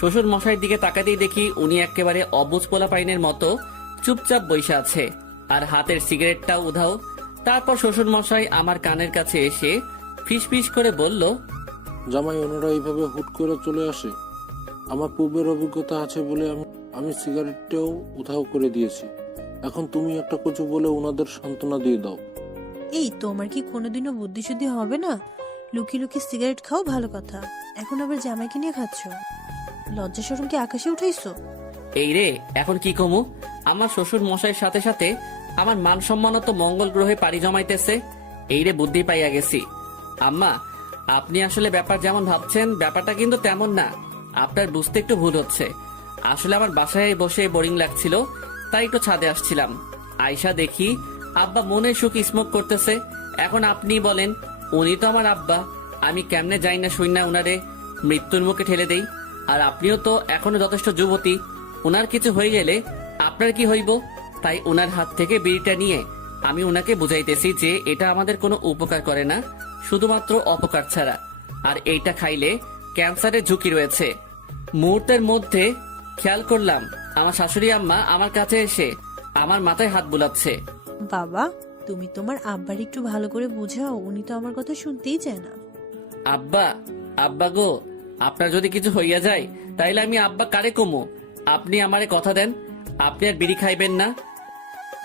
শ্বশুর মশাইয়ের দিকে তাকাতেই দেখি উনি একেবারে অবুঝ পোলাপাইনের মতো চুপচাপ বসে আছে, আর হাতের সিগারেটটাও উধাও। তারপর শ্বশুর মশাই আমার কানের কাছে এসে ফিসফিস করে বলল, জামাই, ওনারা এইভাবে হুট করে চলে আসে? আমার পূর্বের অভিজ্ঞতা আছে বলে আমি সিগারেটটাও উধাও করে দিয়েছি। এখন তুমি একটা কিছু বলে ওনাদের সান্ত্বনা দিয়ে দাও। এই তোমার কি কোনোদিনও বুদ্ধিশুদ্ধি হবে না? লুকিয়ে লুকিয়ে সিগারেট খাও ভালো কথা, এখন আবার জামাইকে নিয়ে খাচ্ছ। লজ্জা শরম কি আকাশে উঠাইছো? এই রে, এখন কি কমু? আমার শ্বশুর মশাইয়ের সাথে সাথে আমার মান সম্মানও তো মঙ্গল গ্রহে পাড়ি জমাইতেছে। এই রে, বুদ্ধি পাইয়া গেছি। আম্মা, আপনি আসলে ব্যাপার যেমন ভাবছেন ব্যাপারটা কিন্তু তেমন না। আপনার বুঝতে একটু ভুল হচ্ছে। আসলে আমার বাসায় বসে বোরিং লাগছিল, তাই একটু ছাদে আসছিলাম। আয়শা দেখি আব্বা মনে সুখ স্মোক করতেছে। এখন আপনি বলেন, উনি তো আমার আব্বা, আমি কেমনে যাই না শুই না উনারে মৃত্যুর মুখে ঠেলে দেই? আর আপনিও তো এখনো যথেষ্ট যুবতী, উনার কিছু হয়ে গেলে আপনার কি হইব? তাই উনার হাত থেকে বিড়িটা নিয়ে আমি উনাকে বুঝাইতেছি যে এটা আমাদের কোনো উপকার করে না, শুধুমাত্র অপকার ছাড়া। আর এইটা খাইলে ক্যান্সারের ঝুঁকি রয়েছে। মুহূর্তের মধ্যে খেয়াল করলাম আমার শাশুড়ি আম্মা আমার কাছে এসে আমার মাথায় হাত বুলাচ্ছে। বাবা, তুমি তোমার আব্বার একটু ভালো করে বুঝাও, উনি তো আমার কথা শুনতেই চায় না। আব্বা, আব্বা গো, আপনার যদি কিছু হইয়া যায় তাইলে আমি আব্বা কারে কমু? আপনি আমারে কথা দেন, আপনি আর বিড়ি খাইবেন না।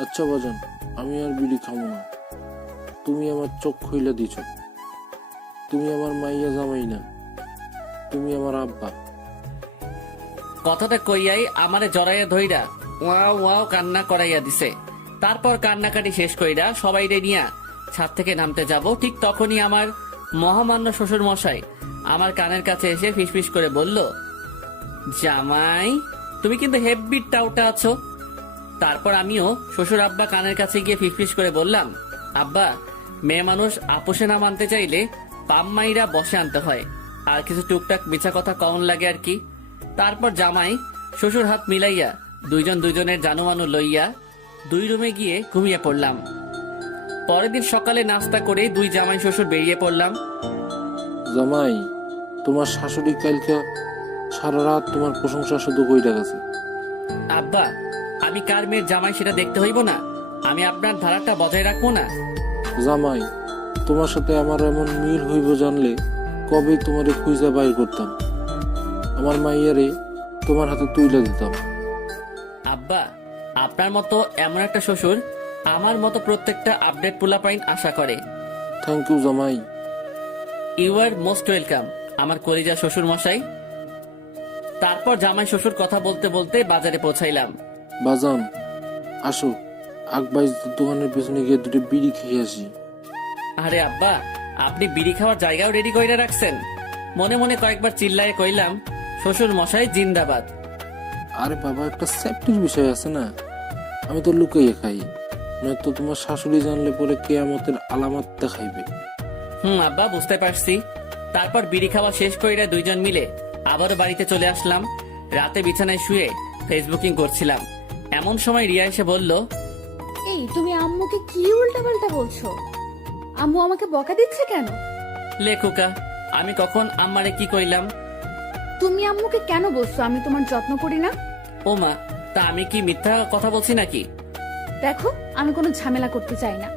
আচ্ছা বাজান, আমি আর বিড়ি খাবো না। তুমি আমার চোখ খুইলা দিছ। তুমি আমার মাইয়া জামাই না, তুমি আমার আব্বা। কথাটা কইয়াই আমারে জড়াইয়া ধইরা ওয়াও ওয়াও কান্না করাইয়া দিছে। তারপর কান্নাকাটি শেষ কইরা সবাইরে নিয়া ছাদ থেকে নামতে যাব, ঠিক তখনই আমার মহামান্য শ্বশুর মশাই আমার কানের কাছে এসে ফিসফিস করে বলল, জামাই, তুমি কিন্তু হেব্বি টাউটা আছো। তারপর আমিও শ্বশুর আব্বা কানের কাছে গিয়ে ফিসফিস করে বললাম, আব্বা, মেয়ে মানুষ আপোষে না মানতে চাইলে পাম্মাইরা বসে আনতে হয়, আর কিছু টুকটাক মিছা কথা কমন লাগে আর কি। তারপর জামাই শ্বশুর হাত মিলাইয়া দুইজন দুইজনের জানুমানু লইয়া 2 রুমে গিয়ে ঘুমিয়ে পড়লাম। পরের দিন সকালে নাস্তা করে 2 জামাই শ্বশুর বেরিয়ে পড়লাম। জামাই, তোমার শাশুড়ি কালকে সারা রাত তোমার প্রশংসা শুধু কইরা গেছে। আব্বা, আমি কার মেয়ের জামাই সেটা দেখতে হইব না? আমি আপনার ধারাটা বজায় রাখবো না? জামাই, তোমার সাথে আমার এমন মিল হইব জানলে কবেই তোমারে খুঁজা বাইর করতাম, আমার মাইয়ারে তোমার হাতে তুইলা দিতাম। আব্বা, আপনার মতো এমন একটা শ্বশুর আমার মতো প্রত্যেকটা আপডেট পোলাপাইন আশা করে। থ্যাংক ইউ জামাই। ইউ আর মোস্ট ওয়েলকাম আমার কলিজা শ্বশুর মশাই। তারপর জামাই শ্বশুর কথা বলতে বলতে বাজারে পৌঁছাইলাম। বাজান, আসো, আকবাইজ দোকানের পেছনে গিয়ে 2টি বিড়ি খেয়ে আসি। আরে আব্বা, আপনি বিড়ি খাওয়ার জায়গাও রেডি কইরা রাখছেন? মনে মনে কয়েকবার চিল্লায়ে কইলাম, শ্বশুর মশাই জিন্দাবাদ। আরে বাবা, একটা সেফটির বিষয় আছে না, আমি তো লুকাইয়ে খাই, নয়তো তোমার শাশুড়ি জানলে পরে কেয়ামতের আলামত দেখাইবে। আব্বা, বুঝতে পারছি। তারপর বিড়ি খাওয়া শেষ কইরা 2 জন মিলে আবারও বাড়িতে চলে আসলাম। রাতে বিছানায় শুয়ে ফেসবুকিং করছিলাম। এমন সময় রিয়া এসে বলল, এই তুমি আম্মুকে কি উল্টাপাল্টা বলছো? আম্মু আমাকে বকা দিচ্ছে কেন? লেখুকা, আমি কখন আম্মারে কি কইলাম? তুমি আম্মুকে কেন বলছো আমি তোমার যত্ন করি না? ও মা, তা আমি কি মিথ্যা কথা বলছি নাকি? দেখো, আমি কোনো ঝামেলা করতে চাই না,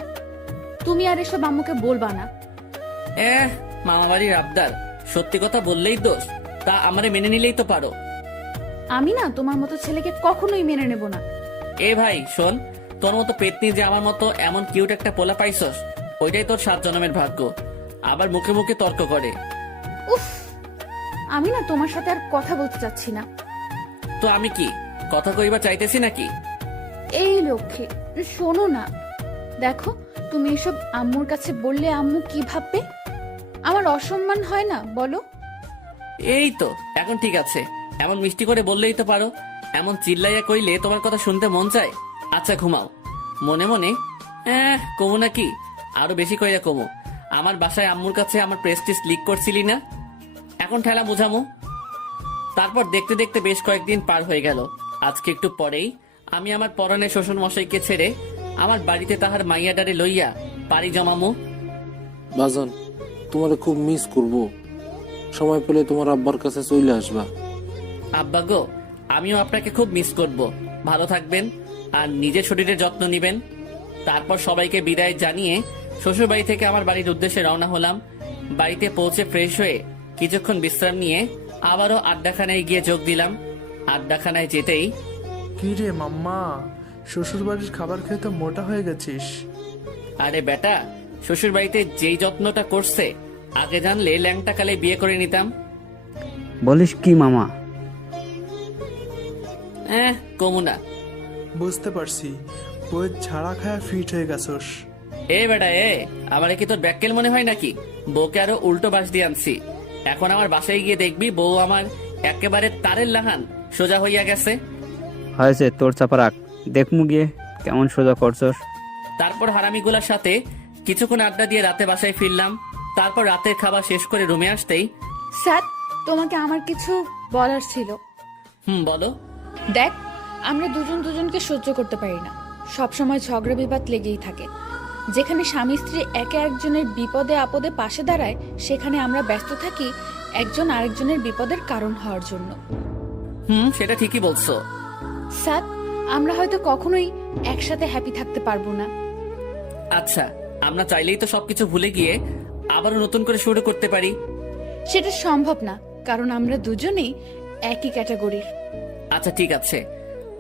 তুমি আর এসব আম্মুকে বলবা না। মামা বাড়ির আবদার, সত্যি কথা বললেই দোষ, তা আমারে মেনে নিলেই তো পারো। আমি না তোমার মতো ছেলেকে কখনোই মেনে নেব না। এ ভাই শোন, তোর মতো পেতনি যে আমার মতো এমন কিউট একটা পোলা পাইছস, ওইটাই তোর 7 জন্মের ভাগ্য। আবার মুখে মুখে তর্ক করে। উফ, আমি না তোমার সাথে আর কথা বলতে চাচ্ছি না। তো আমি কি কথা কইবা চাইতেছি নাকি? এই লক্ষ্মী, শোনো না, দেখো, তুমি এসব আম্মুর কাছে বললে আম্মু কি ভাববে? আমার অসম্মান হয় না বলো? এই তো এখন ঠিক আছে, এমন মিষ্টি করে বললেই তো পারো। এমন চিল্লাইয়া কইলে তোমার কথা শুনতে মন চায়। আচ্ছা ঘুমাও। মনে মনে কমো নাকি? আরো বেশি কইরা কমো। আমার বাসায় আম্মুর কাছে আমার প্রেস্টিজ লিক করছিলি না, এখন ঠেলা বুঝামো। তারপর দেখতে দেখতে বেশ কয়েকদিন পার হয়ে গেল। আজকে একটু পরেই আমি আমার পরনের শ্বশুর মশাইকে ছেড়ে আমার বাড়িতে তাহার মাইয়াডারে লইয়া পাড়ি জমামু। বাজান, তোমারে খুব মিস করব, সময় পেলে তোমার আব্বার কাছে চলে আসবা। আব্বা গো, আমিও আপনাকে খুব মিস করব। ভালো থাকবেন আর নিজের শরীরের যত্ন নেবেন। তারপর সবাইকে বিদায় জানিয়ে শ্বশুর বাড়ি থেকে আমার বাড়ির উদ্দেশ্যে রওনা হলাম। বাড়িতে পৌঁছে ফ্রেশ হয়ে কিছুক্ষণ বিশ্রাম নিয়ে আবারও আড্ডাখানায় গিয়ে যোগ দিলাম। আড্ডাখানায় যেতেই, কি রে মাম্মা, শ্বশুর বাড়ির খাবার খেয়ে তো মোটা হয়ে গেছিস। আরে বেটা, শ্বশুর বাড়িতে যেই যত্নটা করছে, আগে জানলে ল্যাংটা কালে বিয়ে করে নিতাম। বলিস কি মামা? কমুনা। বুঝতে পারছি, বইয়ের ঝাড়া খায়া ফিট হয়ে গেছস। এ বেটা আমার কি তোর ব্যাককেল মনে হয় নাকি? বউকে আরো উল্টো বাস দিয়ে আনছি। এখন আমার বাসায় গিয়ে দেখবি বউ আমার একেবারে তারের লাহান সোজা হইয়া গেছে। হয়েছে, তোর চাপা রাখ, দেখমু গিয়ে কেমন সোজা করছস। তারপর হারামিগুলার সাথে কিছুক্ষণ আড্ডা দিয়ে রাতে বাসায় ফিরলাম। তারপর রাতের খাবার শেষ করে রুমে আসতেই, স্যার, তোমাকে আমার কিছু বলার ছিল। বলো। দেখ, আমরা দুজন দুজনকে সহ্য করতে পারি না। সব সময় ঝগড়া বিবাদ লেগেই থাকে। যেখানে স্বামী স্ত্রী একে একজনের বিপদে আপদে পাশে দাঁড়ায়, সেখানে আমরা ব্যস্ত থাকি একজন আরেকজনের বিপদের কারণ হওয়ার জন্য। সেটা ঠিকই বলছো। স্যার, আমরা হয়তো কখনোই একসাথে হ্যাপি থাকতে পারবো না। আচ্ছা, আমরা চাইলেই তো সবকিছু ভুলে গিয়ে আবারও নতুন করে শুরু করতে পারি। সেটা সম্ভব না, কারণ আমরা দুজনেই একই ক্যাটাগরির। আচ্ছা ঠিক আছে,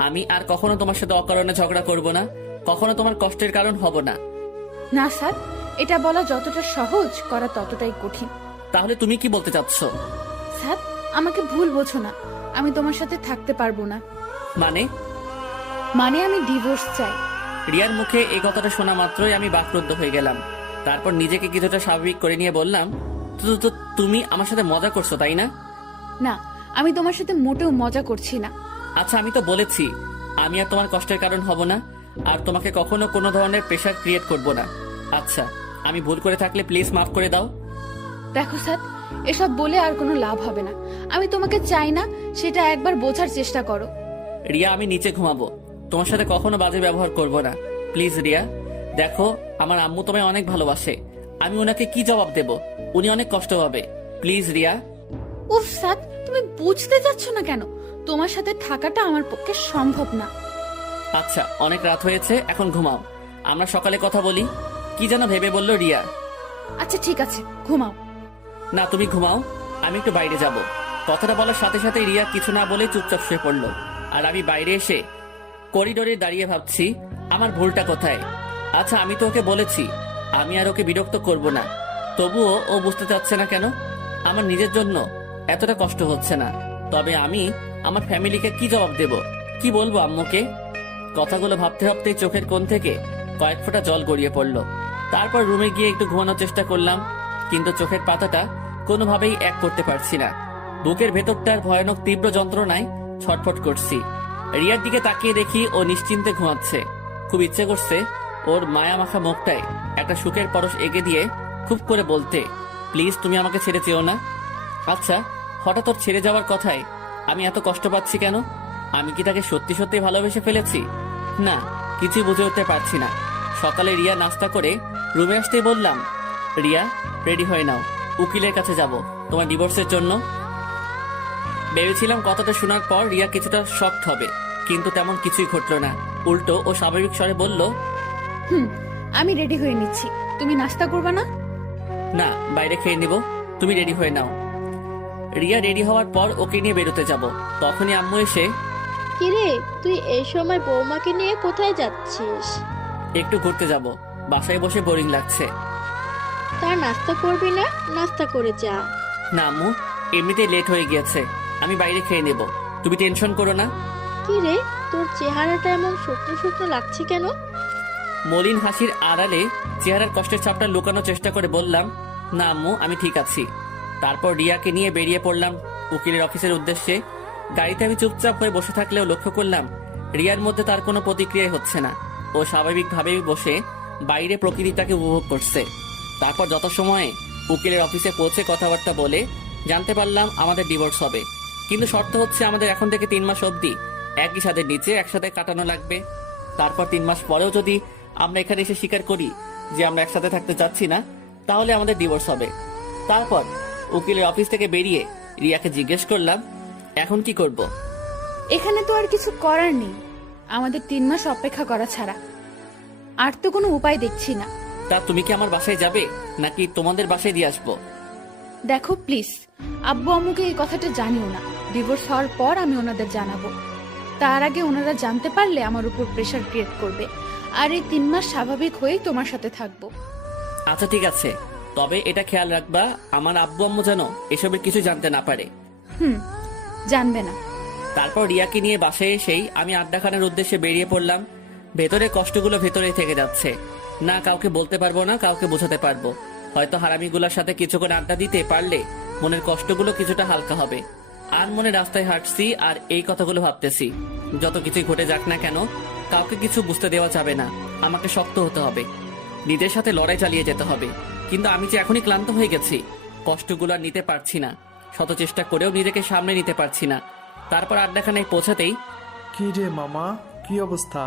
আমি আর কখনো তোমার সাথে অকারণে ঝগড়া করব না, কখনো তোমার কষ্টের কারণ হব না। না স্যার, এটা বলা যতটা সহজ, করা ততটাই কঠিন। তাহলে তুমি কি বলতে চাচ্ছ? স্যার, আমাকে ভুল বোঝো না, আমি তোমার সাথে থাকতে পারবো না। মানে আমি ডিভোর্স চাই। রিয়ার মুখে এই কথাটা শোনা মাত্রই আমি বাকরুদ্ধ হয়ে গেলাম। তারপর নিজেকে কিছুটা স্বাভাবিক করে নিয়ে বললাম, তো তুমি আমার সাথে মজা করছো তাই না? না, আমি তোমার সাথে মোটেও মজা করছি না। আচ্ছা, আমি তো বলেছি আমি আর তোমার কষ্টের কারণ হব না, আর তোমাকে কখনো কোনো ধরনের প্রেশার ক্রিয়েট করব না। আচ্ছা, আমি ভুল করে থাকলে প্লিজ মাফ করে দাও। দেখো স্যার, এসব বলে আর কোনো লাভ হবে না। আমি তোমাকে চাই না, সেটা একবার বোঝার চেষ্টা করো। রিয়া, আমি নিচে ঘুমাবো, তোমার সাথে কখনো বাজে ব্যবহার করব না। প্লিজ রিয়া, দেখো আমার আম্মু তোমায় অনেক ভালোবাসে, আমি ওনাকে কি জবাব দেব? উনি অনেক কষ্ট পাবে। প্লিজ রিয়া। উফ স্যার, তুমি বুঝতে চাচ্ছ না কেন? তোমার সাথে থাকাটা আমার পক্ষে সম্ভব না। আচ্ছা, অনেক রাত হয়েছে, এখন ঘুমাও, আমরা সকালে কথা বলি। কি যেন ভেবে বলল রিয়া। আচ্ছা ঠিক আছে, ঘুমাও। না, তুমি ঘুমাও, আমি একটু বাইরে যাব। কথাটা বলার সাথে সাথে রিয়া কিছু না বলে চুপচাপ শুয়ে পড়লো। আর আমি বাইরে এসে করিডোরে দাঁড়িয়ে ভাবছি আমার ভুলটা কোথায়। আচ্ছা, আমি তো ওকে বলেছি আমি আর ওকে বিরক্ত করব না, তবুও ও বুঝতে চাচ্ছে না কেন? আমার নিজের জন্য এতটা কষ্ট হচ্ছে না, তবে আমি আমার ফ্যামিলিকে কি জবাব দেব? কি বলবো আম্মুকে? কথাগুলো ভাবতে ভাবতে চোখের কোণ থেকে কয়েক ফোঁটা জল গড়িয়ে পড়লো। তারপর রুমে গিয়ে একটু ঘুমানোর চেষ্টা করলাম, কিন্তু চোখের পাতাটা কোনোভাবেই এক করতে পারছি না। বুকের ভেতরটার ভয়ানক তীব্র যন্ত্রণায় ছটফট করছি। রিয়ার দিকে তাকিয়ে দেখি ও নিশ্চিন্তে ঘুমাচ্ছে। খুব ইচ্ছে করছে ওর মায়া মাখা মুখটায় একটা সুখের পরশ এঁকে দিয়ে খুব করে বলতে, প্লিজ তুমি আমাকে ছেড়ে যেও না। আচ্ছা, হঠাৎ ওর ছেড়ে যাওয়ার কথায় আমি এত কষ্ট পাচ্ছি কেন? আমি কি তাকে সত্যি সত্যি ভালোবেসে ফেলেছি? না, কিছুই বুঝে উঠতে পারছি না। সকালে রিয়া নাস্তা করে রুমে আসতেই বললাম, রিয়া রেডি হয়ে নাও, উকিলের কাছে যাব তোমার ডিভোর্সের জন্য। ভেবেছিলাম কথাটা শোনার পর রিয়া কিছুটা শকড হবে, কিন্তু তেমন কিছুই ঘটলো না। উল্টো ও স্বাভাবিক স্বরে বলল, আমি রেডি হয়ে নিচ্ছি, তুমি নাস্তা করবে না? না, বাইরে খেয়ে নিব, তুমি রেডি হয়ে নাও। রিয়া রেডি হওয়ার পর ওকে নিয়ে বেরোতে যাব, তখনই আম্মু এসে, কিরে, তুই এই সময় বৌমাকে নিয়ে কোথায় যাচ্ছিস? একটু ঘুরতে যাব, বাসায় বসে বোরিং লাগছে। তার নাস্তা করবি না? নাস্তা করে যা। না আম্মু, এমনিতেই লেট হয়ে গিয়েছে, আমি বাইরে খেয়ে নেব, তুমি টেনশন করো না। কিরে, তোর চেহারাটা এমন শুকনো শুকনো লাগছে কেন? মলিন হাসির আড়ালে চেহারার কষ্টের ছাপটা লুকানোর চেষ্টা করে বললাম, না আম্মু, আমি ঠিক আছি। তারপর রিয়াকে নিয়ে বেরিয়ে পড়লাম উকিলের অফিসের উদ্দেশ্যে। গাড়িতে আমি চুপচাপ হয়ে বসে থাকলেও লক্ষ্য করলাম রিয়ার মধ্যে তার কোনো প্রতিক্রিয়া হচ্ছে না। ও স্বাভাবিকভাবেই বসে বাইরে প্রকৃতিটাকে উপভোগ করছে। তারপর যথাসময়ে উকিলের অফিসে পৌঁছে কথাবার্তা বলে জানতে পারলাম আমাদের ডিভোর্স হবে, কিন্তু শর্ত হচ্ছে আমাদের এখন থেকে 3 মাস অবধি একই ছাদের নিচে একসাথে কাটানো লাগবে। তারপর 3 মাস পরেও যদি আমরা এখানে এসে স্বীকার করি যে আমরা একসাথে থাকতে চাচ্ছি না, তাহলে আমাদের ডিভোর্স হবে। তারপর উকিলের অফিস থেকে বেরিয়ে রিয়াকে জিজ্ঞেস করলাম, এখন কি করব? এখানে তো আর কিছু করার নেই, আমাদের 3 মাস অপেক্ষা করা ছাড়া আর তো কোনো উপায় দেখছি না। তা তুমি কি আমার বাসায় যাবে নাকি তোমাদের বাসায় দিয়ে আসবো? দেখো প্লিজ, আব্বু আম্মুকে এই কথাটা জানিও না। ডিভোর্স হওয়ার পর আমি ওনাদের জানাবো। তার আগে ওনারা জানতে পারলে আমার উপর প্রেশার ক্রিয়েট করবে। আর এই 3 মাস স্বাভাবিক হয়েই তোমার সাথে থাকবো। আচ্ছা ঠিক আছে, তবে এটা খেয়াল রাখবা আমার আব্বু আম্মু যেন এসবের কিছু জানতে না পারে। জানবে না। তারপর রিয়াকে নিয়ে বাসায় এসেই আমি আড্ডাখানার উদ্দেশ্যে বেরিয়ে পড়লাম। ভেতরে কষ্টগুলো ভেতরেই থেকে যাচ্ছে, না কাউকে বলতে পারবো না কাউকে বোঝাতে পারবো। হয়তো হারামিগুলোর সাথে কিছুক্ষণ আড্ডা দিতে পারলে মনের কষ্টগুলো কিছুটা হালকা হবে। আর মনে রাস্তায় হাঁটছি আর এই কথাগুলো ভাবতেছি, যত কিছুই ঘটে যাক না কেন কাউকে কিছু বুঝতে দেওয়া যাবে না। আমাকে শক্ত হতে হবে, নিজের সাথে লড়াই চালিয়ে যেতে হবে। কিন্তু আমি যে এখনই ক্লান্ত হয়ে গেছি, কষ্টগুলো আর নিতে পারছি না। শত চেষ্টা করেও নিজেকে সামনে নিতে পারছি না। তারপর আড্ডাখানায় পৌঁছাতেই, কি রে মামা, কি অবস্থা?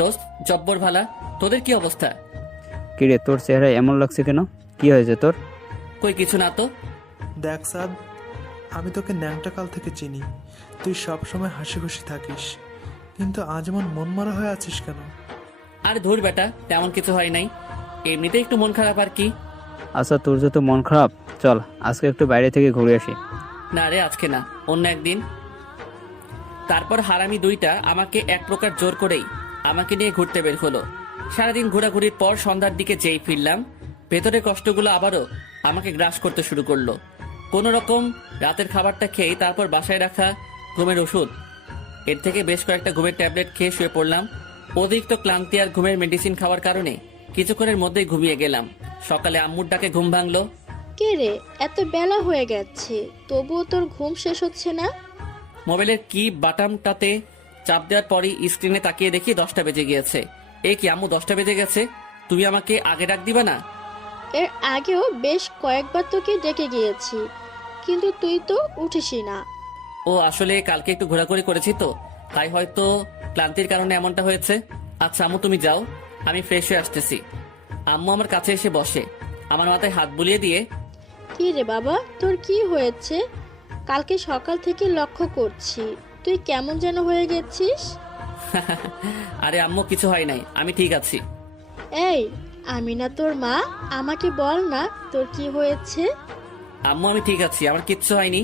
দোস্ত জব্বর ভালা, তোদের কি অবস্থা? কিরে তোর চেহারা এমন লাগছে কেন? কি হয়েছে তোর? কই কিছু না তো। দেখ সাদ, আমি তোকে ন্যাংটা কাল থেকে চিনি। তুই সব সময় হাসি খুশি থাকিস, কিন্তু আজ এমন মন মারা হয়ে আছিস কেন? আর ধুর বেটা, তেমন কিছু হয় নাই, এমনিতে একটু মন খারাপ আর কি। আচ্ছা তোর যত মন খারাপ, চল আজকে একটু বাইরে থেকে ঘুরে আসি। না রে, আজকে না, অন্য একদিন। তারপর হারামি দুইটা আমাকে এক প্রকার জোর করেই আমাকে নিয়ে ঘুরতে বের হলো। সারাদিন ঘোরাঘুরির পর সন্ধ্যার দিকে যেই ফিরলাম, ভেতরের কষ্টগুলো আবারও আমাকে গ্রাস করতে শুরু করলো। কোনো রকম রাতের খাবারটা খেয়ে তারপর বাসায় রাখা ঘুমের ওষুধ, এর থেকে বেশ কয়েকটা ঘুমের ট্যাবলেট খেয়ে শুয়ে পড়লাম। অতিরিক্ত ক্লান্তি আর ঘুমের মেডিসিন খাওয়ার কারণে কিছুক্ষণের মধ্যেই ঘুমিয়ে গেলাম। সকালে আম্মুর ডাকে ঘুম ভাঙলো। কে রে, এত বেলা হয়ে গেছে তবুও তোর ঘুম শেষ হচ্ছে না? মোবাইলের কি বাটামটাতে চাপ দেওয়ার পরই স্ক্রিনে তাকিয়ে দেখি 10টা বেজে গিয়েছে। এ কি আম্মু, 10টা বেজে গেছে? তুমি আমাকে আগে ডাক দিবা না? এর আগেও বেশ কয়েকবার তোকে ডেকে গিয়েছি, কিন্তু তুই তো উঠিসই না। ও আসলে কালকে একটু ঘোরাঘুরি করেছি তো, তাই হয়তো ক্লান্তির কারণে এমনটা হয়েছে। আচ্ছা আম্মু তুমি যাও, আমি ফ্রেশ হয়ে আসতেছি। আম্মু আমার কাছে এসে বসে, আমার মাথায় হাত বুলিয়ে দিয়ে, কি রে বাবা, তোর কি হয়েছে? কালকে সকাল থেকে লক্ষ্য করছি তুই কেমন যেন হয়ে গেছিস। আরে আম্মু কিছু হয় নাই, আমি ঠিক আছি। এই, আমি না তোর মা, আমাকে বল না তোর কি হয়েছে। আম্মু আমি ঠিক আছি, আমার কিচ্ছু হয়নি।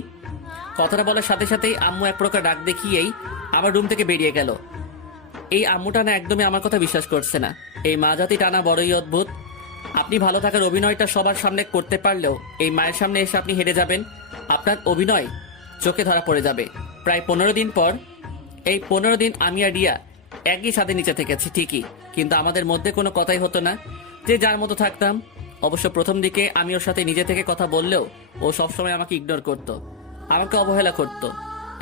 কথাটা বলার সাথে সাথেই আম্মু এক প্রকার ডাক দেখিয়েই আমার রুম থেকে বেরিয়ে গেল। এই আম্মুটা না একদমই আমার কথা বিশ্বাস করছে না। এই মা জাতি টানা বড়ই অদ্ভুত। আপনি ভালো থাকার অভিনয়টা সবার সামনে করতে পারলেও এই মায়ের সামনে এসে আপনি হেরে যাবেন, আপনার অভিনয় চোখে ধরা পড়ে যাবে। প্রায় 15 দিন পর, এই 15 দিন আমি আর রিয়া একই ছাদের নিচে থেকেছি ঠিকই, কিন্তু আমাদের মধ্যে কোনো কথাই হতো না, যে যার মতো থাকতাম। অবশ্য প্রথম দিকে আমি ওর সাথে নিজে থেকে কথা বললেও ও সবসময় আমাকে ইগনোর করত, আমাকে অবহেলা করত।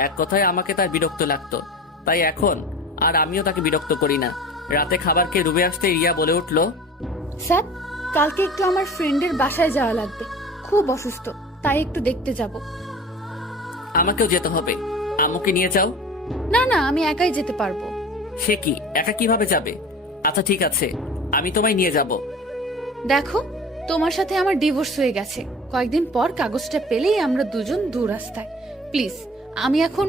এক কথায় আমাকে তার বিরক্ত লাগতো। তাই এখন আর আমিও তাকে বিরক্ত করি না। রাতে খাবার খেয়ে রুমে আসতে রিয়া বলে উঠলো, স্যার, কালকে একটু আমার ফ্রেন্ডের বাসায় যাওয়া লাগবে, খুব অসুস্থ, তাই একটু দেখতে যাব। আমাকেও যেতে হবে, আম্মুকে নিয়ে যাও। না না, আমি একাই যেতে পারবো। সে কি, একা কিভাবে যাবে? আচ্ছা ঠিক আছে, আমি তোমায় নিয়ে যাব। দেখো, তোমার সাথে আমার ডিভোর্স হয়ে গেছে, কয়েকদিন পর কাগজটা পেলেই আমরা দুজন দু রাস্তায়। প্লিজ, আমি এখন।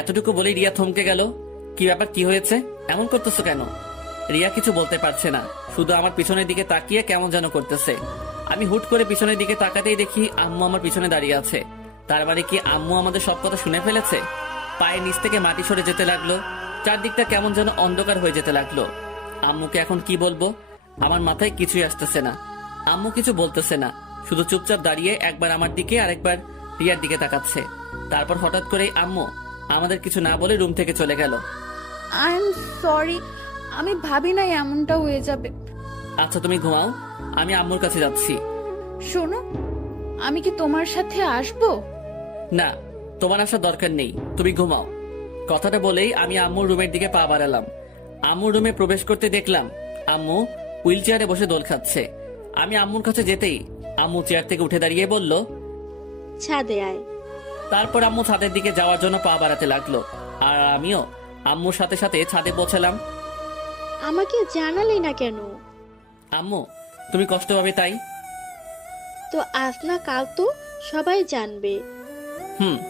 এতটুকু বলে রিয়া থমকে গেল। কি ব্যাপার, কি হয়েছে, এমন করতেছো কেন? রিয়া কিছু বলতে পারছে না, শুধু আমার পিছনের দিকে তাকিয়ে কেমন যেন করতেছে। আমি হুট করে পিছনের দিকে তাকাতেই দেখি আম্মু আমার পিছনে দাঁড়িয়ে আছে। তার মানে কি আম্মু আমাদের সব কথা শুনে ফেলেছে? পায়ের নিচ থেকে মাটি সরে যেতে লাগলো, চারদিকটা কেমন যেন অন্ধকার হয়ে যেতে লাগলো। আম্মুকে এখন কি বলবো, আমার মাথায় কিছুই আসতেছে না। আম্মু কিছু বলতেছে না, শুধু চুপচাপ দাঁড়িয়ে একবার আমার দিকে আর একবার রিয়ার দিকে তাকাচ্ছে। তারপর হঠাৎ করে আম্মু আমাদের কিছু না বলে রুম থেকে চলে গেল। আই এম সরি, আমি ভাবি নাই এমনটা হয়ে যাবে। আচ্ছা তুমি ঘুমাও, আমি আম্মুর কাছে যাচ্ছি। শোনো, আমি কি তোমার সাথে আসবো? না, তোমার আসার দরকার নেই, তুমি ঘুমাও। কথাটা বলেই আমি আম্মুর রুমের দিকে পা বাড়ালাম। আম্মুর রুমে প্রবেশ করতে দেখলাম আম্মু হুইল চেয়ারে বসে দোল খাচ্ছে। আমি আম্মুর কাছে যেতেই আম্মু চেয়ার থেকে উঠে দাঁড়িয়ে বলল, ছাদে আয়। তারপর আম্মু ছাদের দিকে যাওয়ার জন্য পা বাড়াতে লাগলো, আর আমিও আম্মুর সাথে সাথে ছাদে পৌঁছালাম। আমাকে জানালি না কেন? আম্মু তুমি কষ্ট পাবে তাই। তো আজ না কাল তো সবাই জানবে।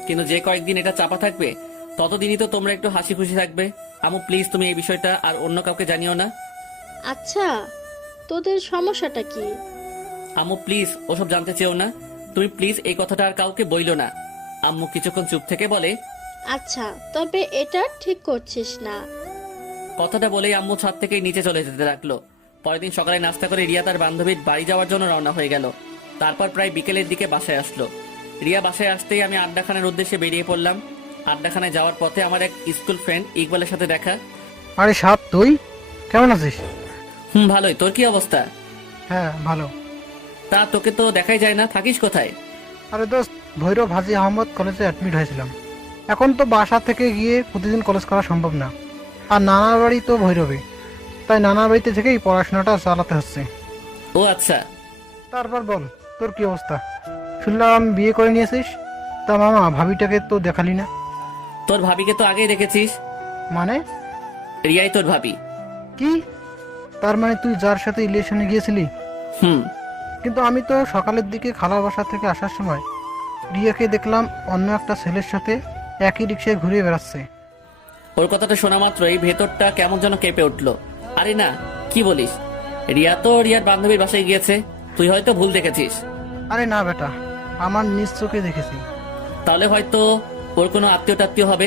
কিন্তু যে কয়েকদিন এটা চাপা থাকবে ততদিনই তো তোমরা একটু হাসি খুশি থাকবে। আম্মু প্লিজ তুমি এই বিষয়টা আর অন্য কাউকে জানিও না। আচ্ছা, তোদের সমস্যাটা কি? আম্মু প্লিজ ওসব জানতে চেও না, তুমি প্লিজ এই কথাটা আর কাউকে বইলো না। আম্মু কিছুক্ষণ চুপ থেকে বলে, আচ্ছা, তবে এটা ঠিক করছিস না। কথাটা বলেই আম্মু ছাদ থেকে নিচে চলে যেতে লাগলো। পরের দিন সকালে নাস্তা করে রিয়া তার বান্ধবীর বাড়ি যাওয়ার জন্য রওনা হয়ে গেল। তারপর প্রায় বিকেলের দিকে বাসায় আসলো। রিয়া বাসায় আসতেই আমি আড্ডাখানার উদ্দেশ্যে বেরিয়ে পড়লাম। আড্ডাখানায় যাওয়ার পথে আমার এক স্কুল ফ্রেন্ড ইকবালের সাথে দেখা। আরে সাপ, তুই কেমন আছিস? ভালোই, তোর কি অবস্থা? হ্যাঁ ভালো। তা তোকে তো দেখাই যায় না, থাকিস কোথায়? আরে দোস্ত, ভৈরব হাজী আহমদ কলেজে অ্যাডমিট হয়েছিলাম। এখন তো বাসা থেকে গিয়ে প্রতিদিন কলেজ করা সম্ভব না, আর নানার বাড়ি তো ভৈরবে, তাই নানার বাড়িতে থেকেই পড়াশোনাটা চালাতে হচ্ছে। ও আচ্ছা। তারপর বল, তোর কি অবস্থা? শুনলাম বিয়ে করে নিয়েছিস। তা মামা, ভাবিটাকে তো দেখালি না। তোর ভাবিকে তো আগেই দেখেছিস। মানে? রিয়াই তোর ভাবি। কি? তার মানে তুই যার সাথে রিলেশনে গিয়েছিলি? হুম। কিন্তু আমি তো সকালের দিকে খালার বাসা থেকে আসার সময় রিয়াকে দেখলাম অন্য একটা ছেলের সাথে একই রিক্সায় ঘুরে বেড়াচ্ছে। ওর কথাটা শোনা মাত্রই ভেতরটা কেমন যেন কেঁপে উঠলো। আরে না, কি বলিস? রিয়া তো রিয়ার বান্ধবীর বাসায় গিয়েছে, তুই হয়তো ভুল দেখেছিস। আরে না বেটা, আমার নিজ চোখে দেখেছি। তাহলে হয়তো ওর কোনো আত্মীয় টাত্মীয় হবে।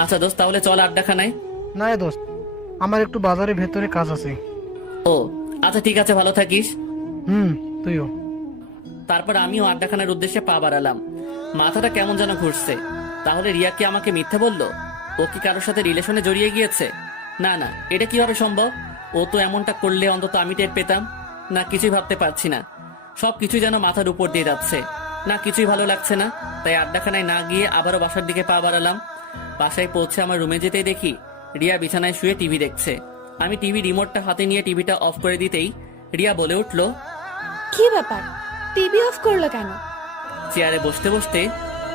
আচ্ছা দোস্ত, তাহলে চল আড্ডাখানায়। না রে দোস্ত, আমার একটু বাজারের ভেতরে কাজ আছে। ও আচ্ছা ঠিক আছে, ভালো থাকিস। তুইও। তারপর আমিও আড্ডাখানার উদ্দেশ্যে পা বাড়ালাম। মাথাটা কেমন যেন ঘুরছে। তাহলে রিয়া কি আমাকে মিথ্যে বলল? ও কি কারোর সাথে রিলেশনে জড়িয়ে গিয়েছে? না না, এটা কিভাবে সম্ভব? ও তো এমনটা করলে অন্তত আমি টের পেতাম না। কিছুই ভাবতে পারছি না, সবকিছুই যেন মাথার উপর দিয়ে যাচ্ছে না, কিছুই ভালো লাগছে না। তাই আড্ডাখানায় না গিয়ে আবারও বাসার দিকে পা বাড়ালাম। বাসায় পৌঁছে আমার রুমে যেতেই দেখি রিয়া বিছানায় শুয়ে টিভি দেখছে। আমি টিভি রিমোটটা হাতে নিয়ে টিভিটা অফ করে দিতেই রিয়া বলে উঠলো, কি ব্যাপার, টিভি অফ করলো কেন? চেয়ারে বসতে বসতে,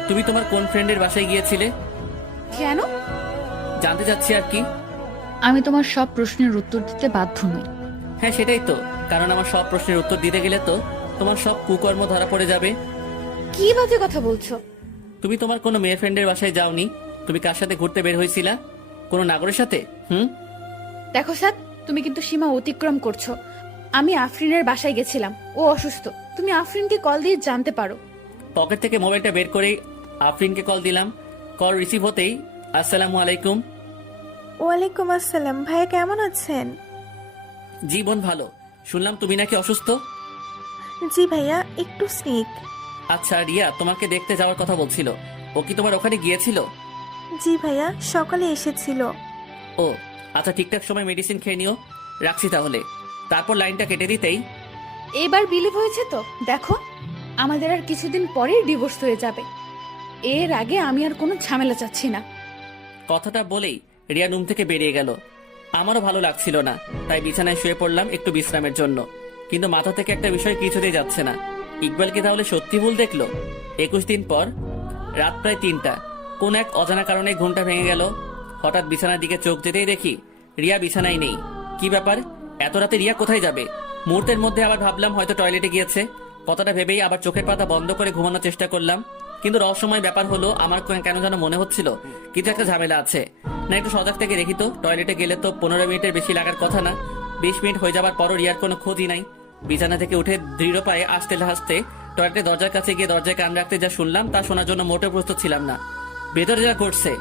তুমি তোমার কোন ফ্রেন্ডের বাসায় গিয়েছিলে? কেন? জানতে চাচ্ছি আর কি। আমি তোমার সব প্রশ্নের উত্তর দিতে বাধ্য নই। হ্যাঁ সেটাই তো, কারণ আমার সব প্রশ্নের উত্তর দিতে গেলে তো তোমার সব কুকর্ম ধরা পড়ে যাবে। কি বাজে কথা বলছো? তুমি তোমার কোনো মেয়ে ফ্রেন্ডের বাসায় যাওনি। তুমি কার সাথে ঘুরতে বের হয়েছিলা? কোনো নাগরের সাথে? দেখো স্যার, তুমি কিন্তু সীমা অতিক্রম করছো। আমি আফরিনের বাসায় গেছিলাম, ও অসুস্থ। তুমি আফরিনকে কল দিয়ে জানতে পারো। পকেট থেকে মোবাইলটা বের করেই আফরিনকে কল দিলাম। কল রিসিভ হতেই, আসসালামু আলাইকুম। ওয়ালাইকুম আসসালাম। ভাইয়া কেমন আছেন? জি বোন, ভালো। শুনলাম তুমি নাকি অসুস্থ। জি ভাইয়া, একটু সিক। আচ্ছা, রিয়া তোমাকে দেখতে যাওয়ার কথা বলছিল, ও কি তোমার ওখানে গিয়েছিল? জি ভাইয়া, সকালে এসেছিল। ও আচ্ছা, ঠিকঠাক সময় মেডিসিন খেয়ে নিও। রাখছি তাহলে। তারপর লাইনটা কেটে দিতেই, এবার বিলিভ হয়েছে তো? দেখো, আমাদের আর কিছুদিন পরেই ডিভোর্স হয়ে যাবে। এর আগে আমি আর কোনো ঝামেলা চাচ্ছি না। কথাটা বলেই রিয়া রুম থেকে বেরিয়ে গেল। আমারও ভালো লাগছিল না, তাই বিছানায় শুয়ে পড়লাম একটু বিশ্রামের জন্য। কিন্তু মাথা থেকে একটা বিষয় কিছুতেই যাচ্ছে না। ইকবালকে তাহলে সত্যি ভুল দেখলো? 21 দিন পর রাত প্রায় 3টা, কোন এক অজানা কারণে ঘুমটা ভেঙে গেল। হঠাৎ বিছানার দিকে চোখ যেতেই দেখি রিয়া বিছানায় নেই। কি ব্যাপার, এত রাতে রিয়া কোথায় যাবে? মুহূর্তের মধ্যে আবার ভাবলাম হয়তো টয়লেটে গিয়েছে। কথাটা ভেবেই আবার চোখের পাতা বন্ধ করে ঘুমানোর চেষ্টা করলাম। কিন্তু রহস্যময় ব্যাপার হলো, আমার কেন যেন মনে হচ্ছিল কিছু একটা ঝামেলা আছে। না একটু সজাগ থেকে দেখি তো। টয়লেটে গেলে তো 15 মিনিটের বেশি লাগার কথা না। 20 মিনিট হয়ে যাবার পরও রিয়ার কোনো খোঁজই নাই। বিছানা থেকে উঠে দৃঢ় পায়ে আসতে হাসতে টয়লেটের দরজার কাছে গিয়ে দরজায় কান রাখতে যা শুনলাম তা শোনার জন্য মোটেও প্রস্তুত ছিলাম না। ভেতরে যা ঘটছে,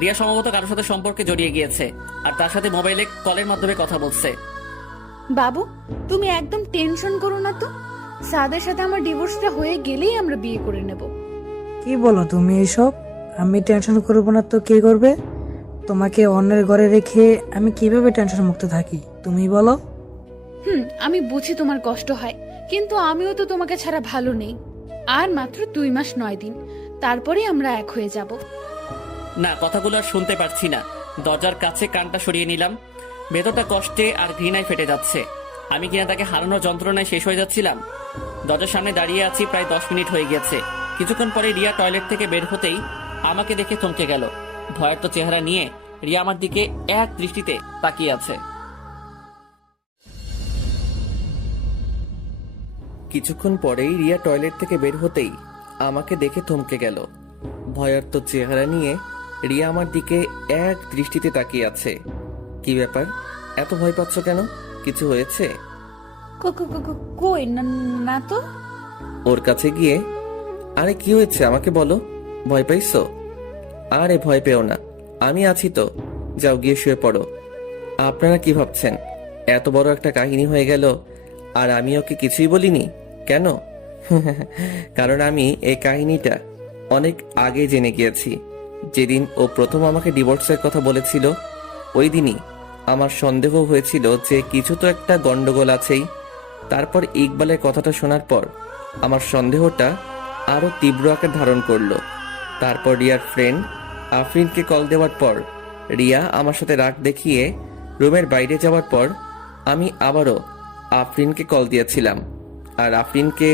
রিয়া সম্ভবত কারোর সাথে সম্পর্কে জড়িয়ে গিয়েছে, আর তার সাথে মোবাইলে কলের মাধ্যমে কথা বলছে। বাবু, তুমি একদম টেনশন করো না তো। সাদের সাথে আমার ডিভোর্সটা হয়ে গেলেই আমরা বিয়ে করে নেব। কি বলো তুমি এইসব? আমি টেনশন করবো না তো কে করবে? তোমাকে অন্যের ঘরে রেখে আমি কিভাবে টেনশন মুক্ত থাকি তুমি বলো? আমি বুঝি তোমার কষ্ট হয়, কিন্তু আমিও তো তোমাকে ছাড়া ভালো নেই। আর মাত্র 2 মাস 9 দিন, তারপরে আমরা এক হয়ে যাব। না, কথাগুলো আর শুনতে পারছি না। দরজার কাছে কানটা সরিয়ে নিলাম। ভেতরটা কষ্টে আর ঘৃণায় ফেটে যাচ্ছে। আমি কিনা তাকে হারানোর যন্ত্রণায় শেষ হয়ে যাচ্ছিলাম। দরজার সামনে দাঁড়িয়ে আছি, প্রায় 10 মিনিট হয়ে গেছে। কিছুক্ষণ পরে রিয়া টয়লেট থেকে বের হতেই আমাকে দেখে থমকে গেল। ভয়ার্ত চেহারা নিয়ে রিয়া আমার দিকে এক দৃষ্টিতে তাকিয়ে আছে। কিছুক্ষণ পরেই রিয়া টয়লেট থেকে বের হতেই আমাকে দেখে থমকে গেল। ভয়ার্ত চেহারা নিয়ে রিয়া আমার দিকে এক দৃষ্টিতে তাকিয়ে আছে। কি ব্যাপার, এত ভয় পাচ্ছ কেন? কিছু হয়েছে? কই না, না তো। ওর কাছে গিয়ে, আরে কি হয়েছে আমাকে বলো, ভয় পাইছো? আরে ভয় পেও না, আমি আছি তো, যাও গিয়ে শুয়ে পড়ো। আপনারা কি ভাবছেন এত বড় একটা কাহিনী হয়ে গেল আর আমি ওকে কিছুই বলিনি কেন? কারণ আমি এই কাহিনীটা অনেক আগে জেনে গিয়েছি। যেদিন ও প্রথম আমাকে ডিভোর্সের কথা বলেছিল, ওই দিনই আমার সন্দেহ হয়েছিল যে কিছু তো একটা গন্ডগোল আছেই। তারপর ইকবালের কথাটা শোনার পর আমার সন্দেহটা আরো তীব্র আকার ধারণ করলো। তারপর রিয়ার ফ্রেন্ড আফরিনকে কল দেওয়ার পর রিয়া আমার সাথে রাগ দেখিয়ে রুমের বাইরে যাওয়ার পর আমি আবারও আফরিনকে কল দিয়েছিলাম। আর আফরিনকে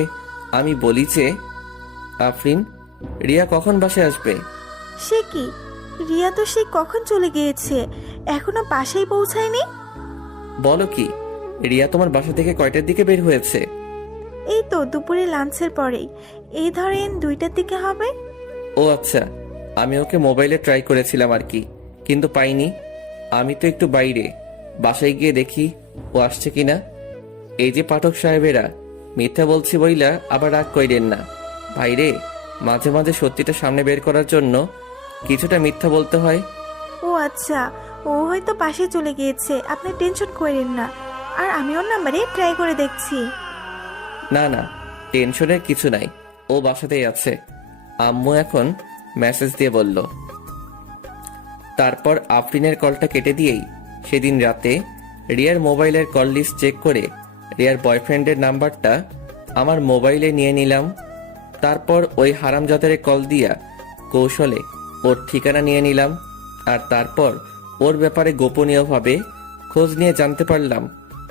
আমি বলি যে, আফরিন, রিয়া কখন বাসায় আসবে? সে কি, রিয়া তো সে কখন চলে গিয়েছে, এখনো বাসায় পৌঁছায়নি। বলো কি, রিয়া তোমার বাসা থেকে কয়টার দিকে বের হয়েছে? এই তো দুপুরে লাঞ্চের পরেই, এই ধরেন 2টার দিকে হবে। ও আচ্ছা, আমি ওকে মোবাইলে ট্রাই করেছিলাম আর কি, কিন্তু পাইনি। আমি তো একটু বাইরে, বাসায় গিয়ে দেখি ও আসছে কিনা। এই যে পাঠক সাহেবেরা, মিথ্যা বলছি বইলা আবার রাগ কইরেন না। ভাইরে, মাঝে মাঝে সত্যিটা সামনে বের করার জন্য কিছুটা মিথ্যা বলতে হয়। ও আচ্ছা, ও হয়তো পাশে চলে গিয়েছে, আপনি টেনশন করেন না। আর আমি ওর নাম্বারে ট্রাই করে দেখছি। না না, টেনশনের কিছু নাই, ও বাসাতেই আছে। আম্মু এখন মেসেজ দিয়ে বলল। তারপর আফরিনের কলটা কেটে দিয়েই সেদিন রাতে রিয়ার মোবাইলের কল লিস্ট চেক করে রিয়ার বয়ফ্রেন্ডের নাম্বারটা আমার মোবাইলে নিয়ে নিলাম। তারপর ওই হারামজাদারে কল দিয়া কৌশলে ওর ঠিকানা নিয়ে নিলাম। আর তারপর ওর ব্যাপারে গোপনীয়ভাবে খোঁজ নিয়ে জানতে পারলাম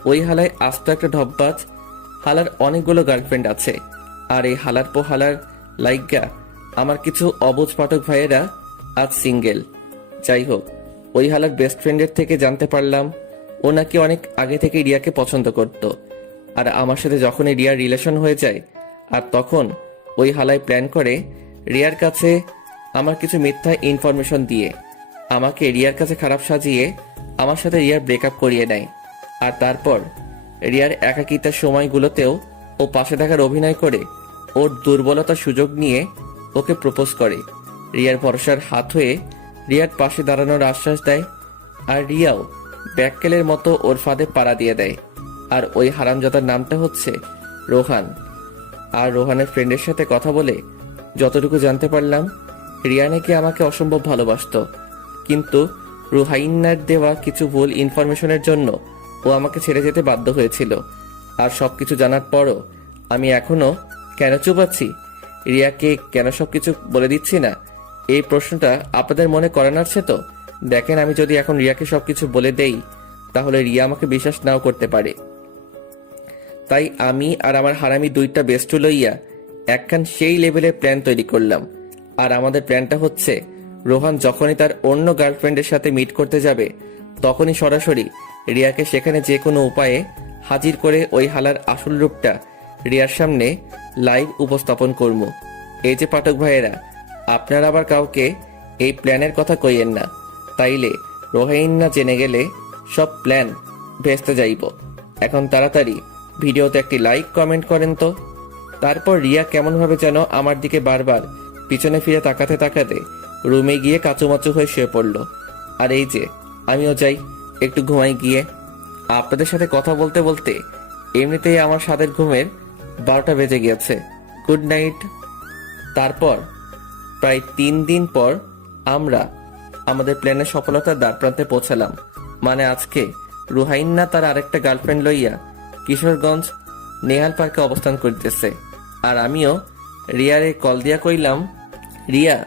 ওই হালায় আস্ত একটা ঢপবাজ। হালার অনেকগুলো গার্লফ্রেন্ড আছে, আর এই হালার পো হালার লাইগা আমার কিছু অবুঝ পাঠক ভাইয়েরা আজ সিঙ্গেল। যাই হোক, ওই হালার বেস্ট ফ্রেন্ডের থেকে জানতে পারলাম ও নাকি অনেক আগে থেকে রিয়াকে পছন্দ করত। আর আমার সাথে যখনই রিয়ার রিলেশন হয়ে যায়, আর তখন ওই হালাই প্ল্যান করে রিয়ার কাছে আমার কিছু মিথ্যা ইনফরমেশন দিয়ে আমাকে রিয়ার কাছে খারাপ সাজিয়ে আমার সাথে রিয়ার ব্রেকআপ করিয়ে নেয়। আর তারপর রিয়ার একাকিতার সময়গুলোতেও ও পাশে থাকার অভিনয় করে ওর দুর্বলতার সুযোগ নিয়ে ওকে প্রপোজ করে। রিয়ার ভরসার হাত হয়ে রিয়ার পাশে দাঁড়ানোর আশ্বাস দেয়। আর রিয়াও ব্যাককেলের মতো ওর ফাঁদে পাড়া দিয়ে দেয়। আর ওই হারামজাদার নামটা হচ্ছে রোহান। আর রোহানের ফ্রেন্ডের সাথে কথা বলে যতটুকু জানতে পারলাম, রিয়া নাকি আমাকে অসম্ভব ভালোবাসতো, কিন্তু রুহাইন্নার দেওয়া কিছু ভুল ইনফরমেশনের জন্য ও আমাকে ছেড়ে যেতে বাধ্য হয়েছিল। আর সবকিছু জানার পরও আমি এখনো কেন চুপ আছি, রিয়াকে কেন সবকিছু বলে দিচ্ছি না, এই প্রশ্নটা আপনাদের মনে করানাচ্ছে তো? দেখেন, আমি যদি এখন রিয়াকে সবকিছু বলে দেই তাহলে রিয়া আমাকে বিশ্বাস নাও করতে পারে। তাই আমি আর আমার হারামি দুইটা বেস্টু লইয়া একখান সেই লেভেলের প্ল্যান তৈরি করলাম। আর আমাদের প্ল্যানটা হচ্ছে, রোহান যখনই তার অন্য গার্লফ্রেন্ডের সাথে মিট করতে যাবে তখনই সরাসরি রিয়াকে সেখানে যে কোনো উপায়ে হাজির করে ওই হালার আসল রূপটা রিয়ার সামনে লাইভ উপস্থাপন করব। এই যে পাঠক ভাইয়েরা, আপনারা আবার কাউকে এই প্ল্যানের কথা কইয়েন না, তাইলে রোহাইন্না জেনে গেলে সব প্ল্যান ভেস্তে যাইব। এখন তাড়াতাড়ি ভিডিওতে একটি লাইক কমেন্ট করেন তো। তারপর রিয়া কেমনভাবে যেন আমার দিকে বারবার পিছনে ফিরে তাকাতে তাকাতে রুমে গিয়ে কাচুমাচু হয়ে শুয়ে পড়ল। আর এই যে আমিও যাই একটু ঘুমাই গিয়ে। আপনাদের সাথে কথা বলতে বলতে এমনিতেই আমার সাদের ঘুমের 12টা বেজে গিয়েছে। Good night. তারপর প্রায় 3 দিন পর আমরা আমাদের প্ল্যানের সফলতার দ্বারপ্রান্তে পৌঁছালাম। মানে আজকে রুহাইন্না তার আরেকটা গার্লফ্রেন্ড লইয়া কিশোরগঞ্জ নেহাল পার্কে অবস্থান করিতেছে। আর আমিও রিয়ারে কল দিয়া কইলাম, রিয়া,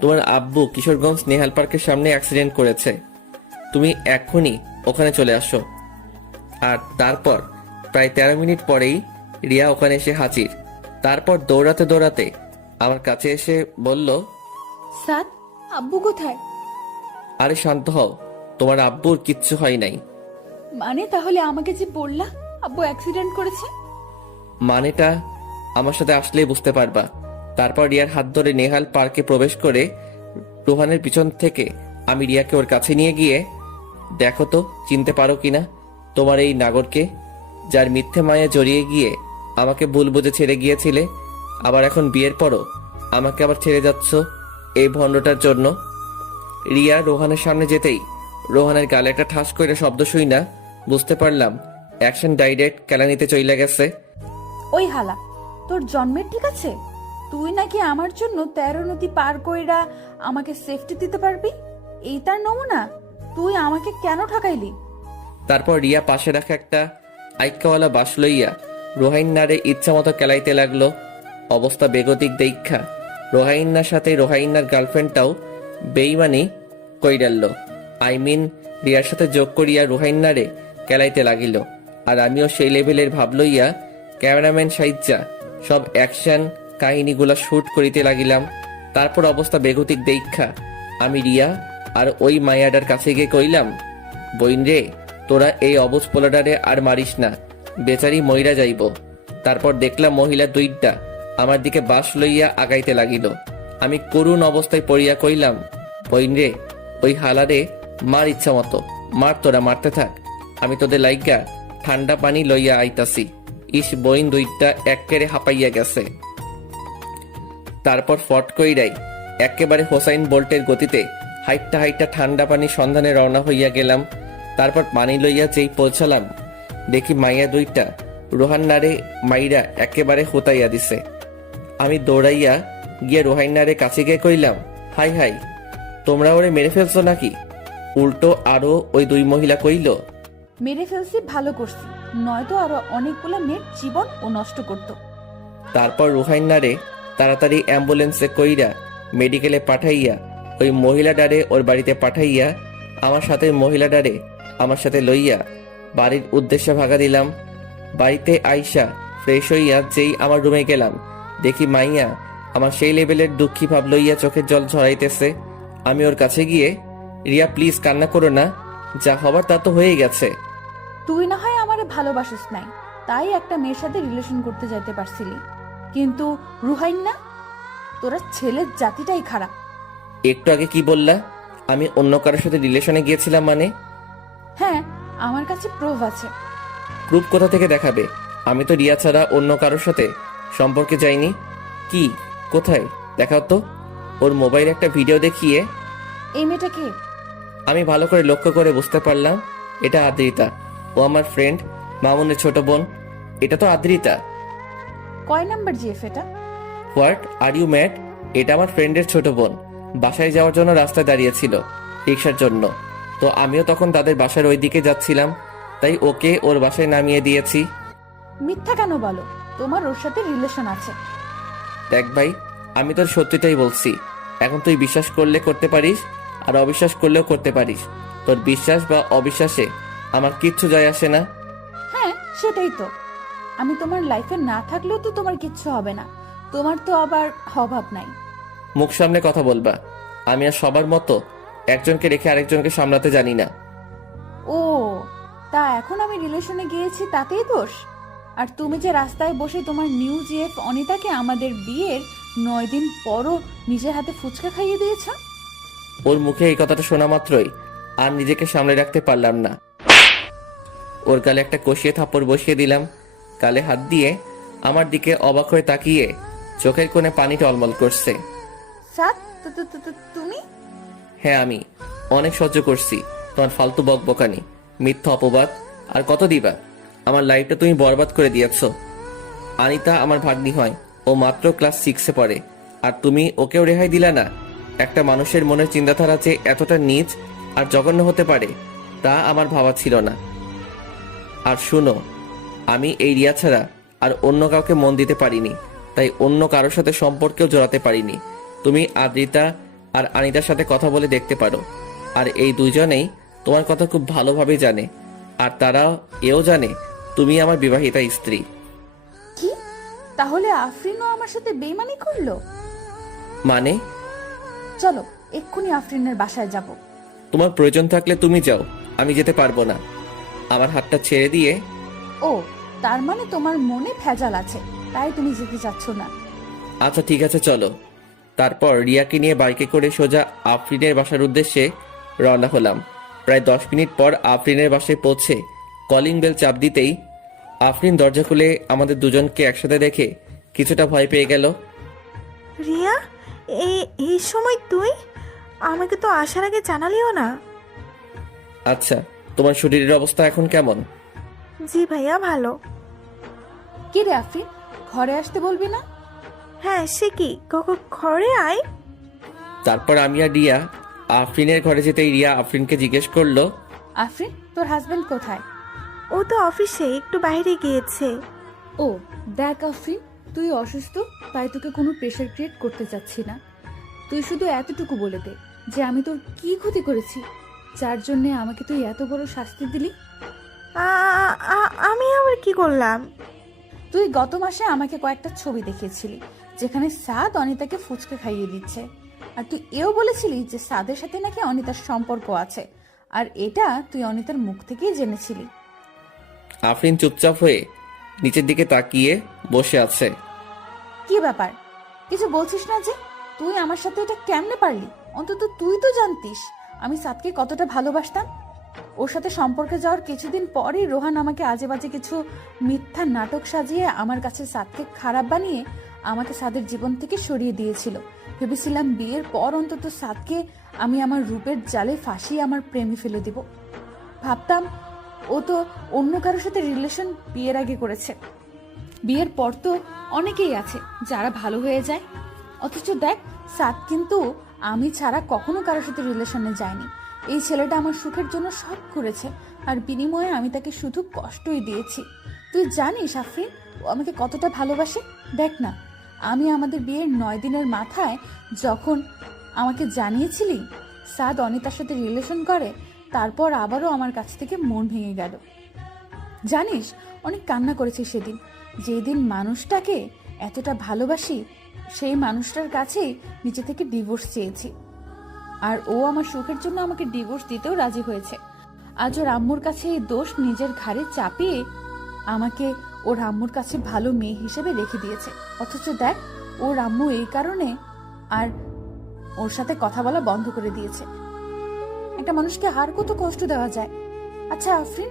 তোমার আব্বু কিশোরগঞ্জ নেহাল পার্কের সামনে অ্যাক্সিডেন্ট করেছে, তুমি এক্ষুনি ওখানে চলে আসো। আর তারপর প্রায় 13 মিনিট পরেই রিয়া ওখানে এসে হাজির। তারপর দৌড়াতে দৌড়াতে আমার কাছে এসে বলল, সাদ, আব্বু কোথায়? আরে শান্ত হও, তোমার আব্বুর কিচ্ছু হয় নাই। মানে তাহলে আমাকে যে বললা আব্বু অ্যাক্সিডেন্ট করেছে? মানেটা আমার সাথে আসলেই বুঝতে পারবা। তারপর রিয়ার হাত ধরে নেহাল পার্কে প্রবেশ করে রোহানের পিছন থেকে আমি রিয়াকে ওর কাছে নিয়ে গিয়ে, দেখো তো চিনতে পারো কিনা তোমার এই নাগরকে, যার মিথ্যে মায়ে জড়িয়ে গিয়ে আমাকে ভুল বুঝে ছেড়ে গিয়েছিলে, আবার এখন বিয়ের পরও আমাকে আবার ছেড়ে যাচ্ছ এই ভণ্ডটার জন্য। রিয়া রোহানের সামনে যেতেই রোহানের গালে একটা ঠাস করে শব্দ শুই না বুঝতে পারলাম অ্যাকশন ডাইরেক্ট কেলানিতে চইলা গেছে। ওই হালা, তোর জন্মের ঠিক আছে? তুই নাকি আমার জন্য 13 নদী পার কইরা আমাকে সেফটি দিতে পারবি? এই তার নমুনা? তুই আমাকে কেন ঠকাইলি? তারপর রিয়া পাশে রাখা একটা আইক্কাওয়ালা বাস লইয়া রোহাইন্নারে ইচ্ছা মতো কেলাইতে লাগলো। অবস্থা বেগতিক দেখা রোহাইন্নার সাথে রোহাইন্নার গার্লফ্রেন্ডটাও বেইমানি কইরাল্ল। রিয়ার সাথে যোগ করিয়া রোহাইন্নারে কেলাইতে লাগিল। আর আমিও সেই লেভেলের ভাব লইয়া ক্যামেরাম্যান সাইজ্জা সব অ্যাকশন কাহিনীগুলা শুট করিতে লাগিলাম। তারপর অবস্থা বেগতিক দেখা আমি রিয়া আর ওই মায়াডার কাছে গিয়ে কইলাম, বইন রে, তোরা এই অবুজ পোলাডারে আর মারিস না, বেচারি মইরা যাইব। তারপর দেখলাম মহিলা দুইটা আমার দিকে বাস লইয়া আগাইতে লাগিল। আমি করুণ অবস্থায় পড়িয়া কইলাম, বইন রে, ওই হালারে মার ইচ্ছা মতো মার, তোরা মারতে থাক, আমি তোদের লাইগা ঠান্ডা পানি লইয়া আইতাছি। ইস, বইন দুইটা একেবারে হাঁপাইয়া গেছে। তারপর ফট কইরাই একেবারে হোসাইন বোল্টের গতিতে হাইটটা হাইটটা ঠান্ডা পানি সন্ধানে রওনা হইয়া গেলাম। তারপর পানি লইয়া যেই পৌঁছালাম দেখি মাইয়া দুইটা রোহান্নারে মাইরা একেবারে হোতাইয়া দিছে। আমি দৌড়াইয়া গিয়ে রোহান্নারে কাছে গিয়ে কইলাম, হাই হাই, তোমরা ওরে মেরে ফেলছো নাকি? উল্টো আরো ওই দুই মহিলা কইল, মেরে ফেলছি, ভালো করছি, নয়তো আরো অনেকগুলা মেয়ের জীবন ও নষ্ট করতো। তারপর রোহাইন্নারে তাড়াতাড়ি অ্যাম্বুলেন্সে কইরা মেডিকেলে পাঠাইয়া ওই মহিলাডারে ওর বাড়িতে পাঠাইয়া আমার সাথে মহিলাডারে আমার সাথে লইয়া বাড়ির উদ্দেশ্যে ভাগা দিলাম। বাড়িতে আইসা ফ্রেশ হইয়া যেই আমার রুমে গেলাম দেখি মাইয়া আমার সেই লেভেলের দুঃখী ভাব লইয়া চোখের জল ঝরাইতেছে। আমি ওর কাছে গিয়ে, রিয়া প্লিজ কান্না করো না, যা হবার তা তো হয়ে গেছে। তুই না হয় আমারে ভালোবাসিস নাই, তাই একটা মেয়ের সাথে রিলেশন করতে যাইতে পারছিলি, কিন্তু রুহাইন না, তোরা ছেলের জাতিটাই খারাপ। একটু আগে কি বললা আমি অন্য কারোর সাথে রিলেশনে গিয়েছিলাম? মানে? হ্যাঁ, আমার কাছে প্রুফ আছে। প্রুফ কোথা থেকে দেখাবে? আমি তো রিয়া ছাড়া অন্য কারোর সাথে সম্পর্কে যাইনি। কি, কোথায় দেখাও তো। ওর মোবাইলে একটা ভিডিও দেখিয়ে। এই মেয়েটা কে? আমি ভালো করে লক্ষ্য করে বুঝতে পারলাম এটা আদ্রিতা, ও আমার ফ্রেন্ড মামুনের ছোট বোন। এটা তো আদ্রিতা। কয় নাম্বার জিএফ এটা? What are you mad? এটা আমার ফ্রেন্ডের ছোট বোন বাসায় যাওয়ার জন্য রাস্তায় দাঁড়িয়েছিল রিক্সার জন্য, তো আমিও তখন তাদের বাসার ওই দিকে যাচ্ছিলাম, তাই ওকে ওর বাসায় নামিয়ে দিয়েছি। মিথ্যা কেন বলো? তোমার ওর সাথে রিলেশন আছে। দেখ ভাই, আমি তোর সত্যিটাই বলছি। এখন তুই বিশ্বাস করলে করতে পারিস, আর অবিশ্বাস করলেও করতে পারিস। তোর বিশ্বাস বা অবিশ্বাসে আমার কিচ্ছু যায় আসে না। হ্যাঁ, সেটাই তো। আমি তোমার লাইফে না থাকলেও তো তোমার কিচ্ছু হবে না, তোমার তো আবার অভাব নাই। মুখ সামনে কথা বলবা। আমি আর সবার মতো একজনকে রেখে আরেকজনকে সামলাতে জানি না। ও, তা এখন আমি রিলেশনে গিয়েছি তাতেই দোষ? আর তুমি যে রাস্তায় বসে তোমার নিউ জিএফ অনিতাকে আমাদের বিয়ের 9 দিন পরও নিজের হাতে ফুচকা খাইয়ে দিয়েছ। ওর মুখে এই কথাটা শোনা মাত্রই আর নিজেকে সামলে রাখতে পারলাম না। ওর গালে একটা কষিয়ে থাপ্পড় বসিয়ে দিলাম। গালে হাত দিয়ে আমার দিকে অবাক হয়ে তাকিয়ে চোখের কোণে পানি টলমল করছে। সাত, তুমি? হ্যাঁ, আমি অনেক সহ্য করছি তোমার ফালতু বকবকানি, মিথ্যা অপবাদ, আর কত দিবা। আমার লাইফটা তুমি বরবাদ করে দিয়েছ। আনিতা আমার ভাগ্নি হয়, ও মাত্র ক্লাস 6-এ পড়ে, আর তুমি ওকেও রেহাই দিলা না। একটা মানুষের মনের চিন্তাধারা যে এতটা নীচ আর জঘন্য হতে পারে তা আমার ভাবা ছিল না। আর শুনো, আমি এই রিয়া ছাড়া আর অন্য কাউকে মন দিতে পারিনি, তাই অন্য কারোর সাথে সম্পর্কেও জড়াতে পারিনি। তুমি আদ্রিতা আর আনিতার সাথে কথা বলে দেখতে পারো, আর এই দুজনেই তোমার কথা খুব ভালোভাবে জানে, আর তারা এও জানে তুমি আমার বিবাহিতা স্ত্রী। কি? তাহলে আফরিনও আমার সাথে বেইমানি করলো? মানে? চলো এক্ষুনি আফরিনের বাসায় যাব। তোমার প্রয়োজন থাকলে তুমি যাও, আমি যেতে পারবো না। আমার হাতটা ছেড়ে দিয়ে। ও, তার মানে তোমার মনে ভেজাল আছে, তাই তুমি যেতে চাচ্ছ না? আচ্ছা ঠিক আছে চলো। তারপর রিয়াকে নিয়ে বাইকে করে সোজা আফরিনের বাসার উদ্দেশ্যে রওনা হলাম। প্রায় 10 মিনিট পর আফরিনের বাসায় পৌঁছে কলিং বেল চাপ দিতেই আফরিন দরজা খুলে আমাদের দুজনকে একসাথে দেখে কিছুটা ভয় পেয়ে গেল। রিয়া, এই সময় তুই? আমাকে তো আসার আগে জানালিও না। আচ্ছা, তোমার শরীরের অবস্থা এখন কেমন? জি ভাইয়া, ভালো। কি রে আফরিন, ঘরে আসতে বলবি না? হ্যাঁ, সে কি, ঘরে আয়। তারপর আমি আর রিয়া আফরিনের ঘরে যেতেই রিয়া আফরিনকে জিজ্ঞেস করলো, আফরিন, তোর হাজবেন্ড কোথায়? ও তো অফিসে একটু বাইরে গিয়েছে। ও দেখ আফরিন, তুই অসুস্থ, তাই তোকে কোনো প্রেশার ক্রিয়েট করতে চাচ্ছি না। তুই শুধু এতটুকু বলে দে যে আমি তোর কি ক্ষতি করেছি যার জন্যে আমাকে তুই এত বড় শাস্তি দিলি। আমি আবার কি করলাম? তুই গত মাসে আমাকে কয়েকটা ছবি দেখিয়েছিলি যেখানে সাদ অনিতাকে ফুচকা খাইয়ে দিচ্ছে, আর তুই এও বলেছিলি যে সাদের সাথে নাকি অনিতার সম্পর্ক আছে, আর এটা তুই অনিতার মুখ থেকেই জেনেছিলি। আফরিন চুপচাপ হয়ে নিচের দিকে তাকিয়ে বসে আছে। কি ব্যাপার, কিছু বলছিস না যে? তুই আমার সাথে এটা কেমনে পারলি? অন্তত তুই তো জানতিস আমি সাদকে কতটা ভালোবাসতাম। ওর সাথে সম্পর্কে যাওয়ার কিছুদিন পরই রোহান আমাকে আজে বাজে কিছু মিথ্যা নাটক সাজিয়ে আমার কাছে সাদকে খারাপ বানিয়ে আমাকে সাদের জীবন থেকে সরিয়ে দিয়েছিল। ভেবেছিলাম বিয়ের পর অন্তত সাদকে আমি আমার রূপের জালে ফাঁসিয়ে আমার প্রেমে ফেলে দিব। ভাবতাম ও তো অন্য কারোর সাথে রিলেশন বিয়ের আগে করেছে, বিয়ের পর তো অনেকেই আছে যারা ভালো হয়ে যায়। অথচ দেখ, সাদ কিন্তু আমি ছাড়া কখনো কারোর সাথে রিলেশনে যায়নি। এই ছেলেটা আমার সুখের জন্য সব করেছে, আর বিনিময়ে আমি তাকে শুধু কষ্টই দিয়েছি। তুই জানিস আফরিন, ও আমাকে কতটা ভালোবাসে। দেখ না, আমি আমাদের বিয়ের 9 দিনের মাথায় যখন আমাকে জানিয়েছিলি সাদ অনিতার সাথে রিলেশন করে, তারপর আবারও আমার কাছ থেকে মন ভেঙে গেল। জানিস, অনেক কান্না করেছি সেদিন। যেদিন মানুষটাকে এতটা ভালোবাসি সেই মানুষটার কাছেই নিজে থেকে ডিভোর্স চেয়েছি, আর ও আমার সুখের জন্য আমাকে ডিভোর্স দিতেও রাজি হয়েছে। আজ ওর আম্মুর কাছে এই দোষ নিজের ঘাড়ে চাপিয়ে আমাকে ওর আম্মুর কাছে ভালো মেয়ে হিসেবে রেখে দিয়েছে। অথচ দেখ, ওর আম্মু এই কারণে আর ওর সাথে কথা বলা বন্ধ করে দিয়েছে। একটা মানুষকে আর কত কষ্ট দেওয়া যায়। আচ্ছা আফরিন,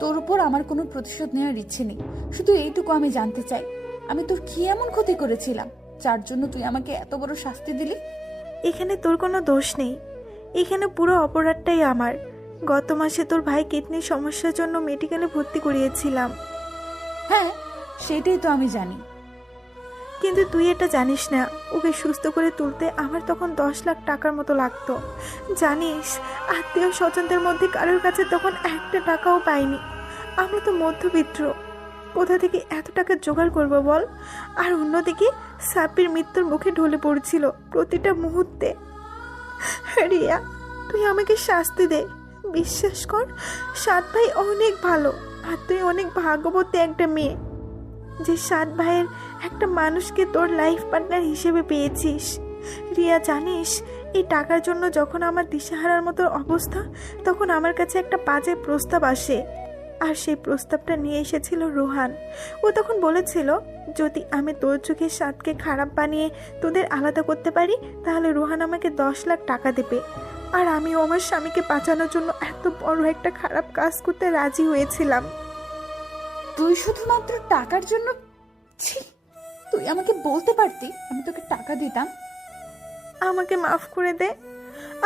তোর উপর আমার কোনো প্রতিশোধ নেওয়ার ইচ্ছে নেই, শুধু এইটুকু আমি জানতে চাই, আমি তোর কি এমন ক্ষতি করেছিলাম যার জন্য তুই আমাকে এত বড় শাস্তি দিলি? এখানে তোর কোনো দোষ নেই, এখানে পুরো অপরাধটাই আমার। গত মাসে তোর ভাই কিডনির সমস্যার জন্য মেডিকেলে ভর্তি করিয়েছিলাম। হ্যাঁ, সেটাই তো আমি জানি, কিন্তু তুই এটা জানিস না, ওকে সুস্থ করে তুলতে আমার তখন 10 লাখ টাকার মতো লাগতো। জানিস, আত্মীয় স্বজনদের মধ্যে কারোর কাছে তখন 1 টাকাও পাইনি। আমরা তো মধ্যবিত্ত, কোথা থেকে এত টাকা জোগাড় করবো বল? আর অন্যদিকে সাব্বির মৃত্যুর মুখে ঢলে পড়ছিল প্রতিটা মুহূর্তে। রিয়া, তুই আমাকে শাস্তি দে। বিশ্বাস কর, সাত ভাই অনেক ভালো, আর তুই অনেক ভাগ্যবতী একটা মেয়ে যে 7 ভাইয়ের একটা মানুষকে তোর লাইফ পার্টনার হিসেবে পেয়েছিস। রিয়া, জানিস, এই টাকার জন্য যখন আমার দিশাহারার মতো অবস্থা, তখন আমার কাছে একটা বাজে প্রস্তাব আসে, আর সেই প্রস্তাবটা নিয়ে এসেছিল রোহান। ও তখন বলেছিল, যদি আমি তোর চোখে সাদকে খারাপ বানিয়ে তোদের আলাদা করতে পারি, তাহলে রোহান আমাকে 10 লাখ টাকা দেবে। আর আমিও আমার স্বামীকে বাঁচানোর জন্য এত বড় একটা খারাপ কাজ করতে রাজি হয়েছিলাম। তুই শুধুমাত্র টাকার জন্য? ছি, তুই আমাকে বলতে পারতি আমি তোকে টাকা দিতাম। আমাকে মাফ করে দে,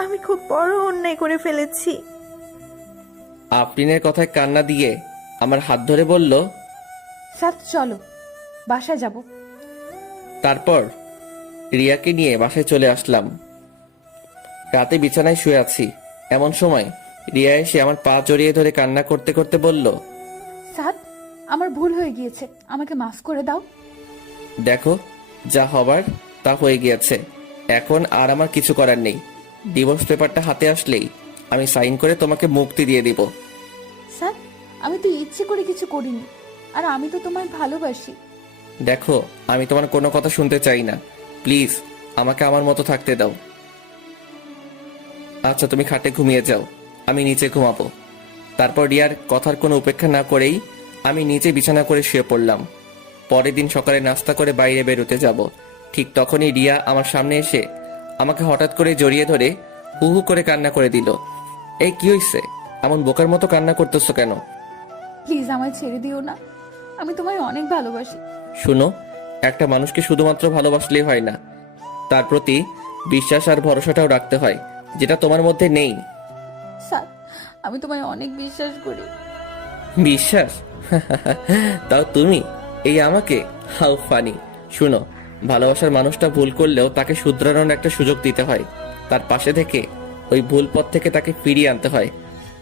আমি খুব বড় অন্যায় করে ফেলেছি। আফরিনের কথায় কান্না দিয়ে আমার হাত ধরে বলল, সাথ চলো, বাসায় যাব। তারপর রিয়াকে নিয়ে বাসায় চলে আসলাম। রাতে বিছানায় শুয়ে আছি, এমন সময় রিয়া এসে আমার পা জড়িয়ে ধরে কান্না করতে করতে বলল, সাদ, আমার ভুল হয়ে গিয়েছে, আমাকে মাফ করে দাও। দেখো, যা হবার তা হয়ে গিয়েছে, এখন আর আমার কিছু করার নেই। ডিভোর্স পেপারটা হাতে আসলেই আমি সাইন করে তোমাকে মুক্তি দিয়ে দিব। স্যার, আমি তো ইচ্ছে করে কিছু করিনি, আর আমি তো তোমায় ভালোবাসি। দেখো, আমি তোমার কোনো কথা শুনতে চাই না, প্লিজ আমাকে আমার মতো থাকতে দাও। আচ্ছা, তুমি খাটে ঘুমিয়ে যাও, আমি নিচে ঘুমাবো। তারপর রিয়ার কথার কোনো উপেক্ষা না করেই আমি নিচে বিছানা করে শুয়ে পড়লাম। পরের দিন সকালে নাস্তা করে বাইরে বেরোতে যাব, ঠিক তখনই রিয়া আমার সামনে এসে আমাকে হঠাৎ করে জড়িয়ে ধরে হু হু করে কান্না করে দিল। এই কি হইছে? এমন বোকার মতো কান্না করতেছো কেন? প্লিজ আমায় ছেড়ে দিও না, আমি তোমায় অনেক ভালোবাসি। শুনো, একটা মানুষকে শুধুমাত্র ভালোবাসলেই হয় না, তার প্রতি বিশ্বাস আর ভরসাটাও রাখতে হয়, যেটা তোমার মধ্যে নেই। স্যার, আমি তোমায় অনেক বিশ্বাস করি। বিশ্বাস? তাও তুমি এই আমাকে? How funny. শুনো, ভালোবাসার মানুষটা ভুল করলেও তাকে শুধরানোর একটা সুযোগ দিতে হয়, তার পাশে থেকে ওই ভুল পথ থেকে তাকে ফিরিয়ে আনতে হয়।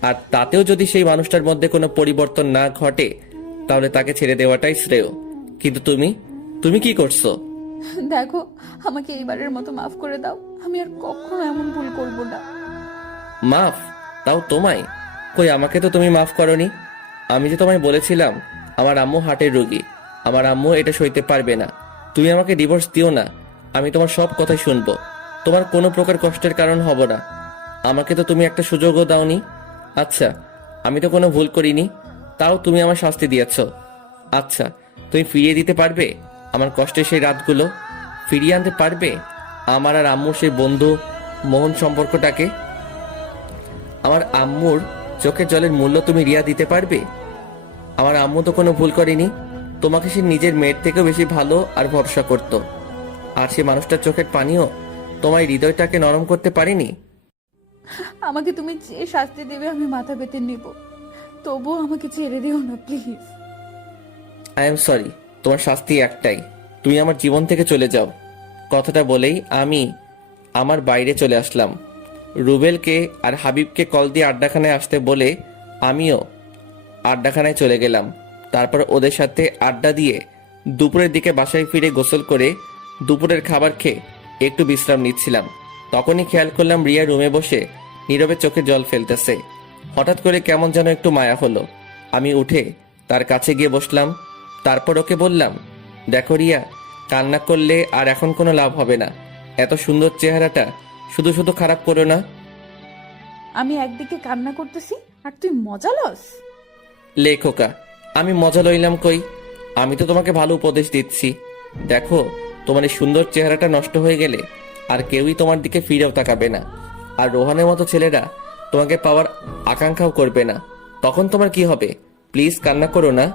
আর তাতেও যদি সেই মানুষটার মধ্যে কোনো পরিবর্তন না ঘটে তাহলে তাকে ছেড়ে দেওয়াটাই শ্রেয়। কিন্তু তুমি কি করছো? দেখো, আমাকে এইবারের মতো মাফ করে দাও, আমি আর কখনো এমন ভুল করব না। মাফ? তাও তোমায়? কই, আমাকে তো তুমি মাফ করনি। আমি যে তোমায় বলেছিলাম আমার আম্মু হার্টের রোগী, আমার আম্মু এটা সইতে পারবে না। তুমি আমাকে ডিভোর্স দিও না, আমি তোমার সব কথাই শুনবো, তোমার কোনো প্রকার কষ্টের কারণ হব না। আমাকে তো তুমি একটা সুযোগও দাওনি। আচ্ছা, আমি তো কোনো ভুল করিনি, তাও তুমি আমার শাস্তি দিয়েছ। আচ্ছা, তুমি ফিরিয়ে দিতে পারবে আমার কষ্টের সেই রাতগুলো? ফিরিয়ে আনতে পারবে আমার আর আম্মুর সেই বন্ধু মোহন সম্পর্কটাকে? আমার আম্মুর চোখের জলের মূল্য তুমি রিয়া দিতে পারবে? আমার আম্মু তো কোনো ভুল করেনি, তোমাকে সে নিজের মেয়ের থেকেও বেশি ভালো আর ভরসা করত। আর সে মানুষটার চোখের পানিও তোমার হৃদয়টাকে নরম করতে পারেনি। আমাকে তুমি যে শাস্তি দেবে আমি মাথা পেতে নিব, তবুও আমাকে ছেড়ে দিও না প্লিজ। আই এম সরি, তোমার শাস্তি একটাই, তুমি আমার জীবন থেকে চলে যাও। কথাটা বলেই আমি আমার বাইরে চলে আসলাম। রুবেলকে আর হাবিবকে কল দিয়ে আড্ডাখানায় আসতে বলে আমিও আড্ডাখানায় চলে গেলাম। তারপর ওদের সাথে আড্ডা দিয়ে দুপুরের দিকে বাসায় ফিরে গোসল করে দুপুরের খাবার খেয়ে একটু বিশ্রাম নিচ্ছিলাম। তখনই খেয়াল করলাম রিয়া রুমে বসে নীরবে চোখে জল ফেলতেছে। হঠাৎ করে কেমন যেন একটু মায়া হলো। আমি উঠে তার কাছে গিয়ে বসলাম। তারপর ওকে বললাম, দেখো রিয়া, কান্না করলে আর এখন কোনো লাভ হবে না। এত সুন্দর চেহারাটা শুধু শুধু খারাপ করো না। আমি একদিকে কান্না করতেছি আর তুই মজা লস? লেখোকা, আমি মজা লইলাম কই? আমি তো তোমাকে ভালো উপদেশ দিচ্ছি। দেখো, তোমার এই সুন্দর চেহারাটা নষ্ট হয়ে গেলে আর কেউই তোমার দিকে ফিরেও তাকাবে না, আর রোহানের মতো ছেলেরা তোমাকে পাওয়ার আকাঙ্ক্ষাও করবে না। তখন তোমার কি হবে? প্লিজ কান্না করো না।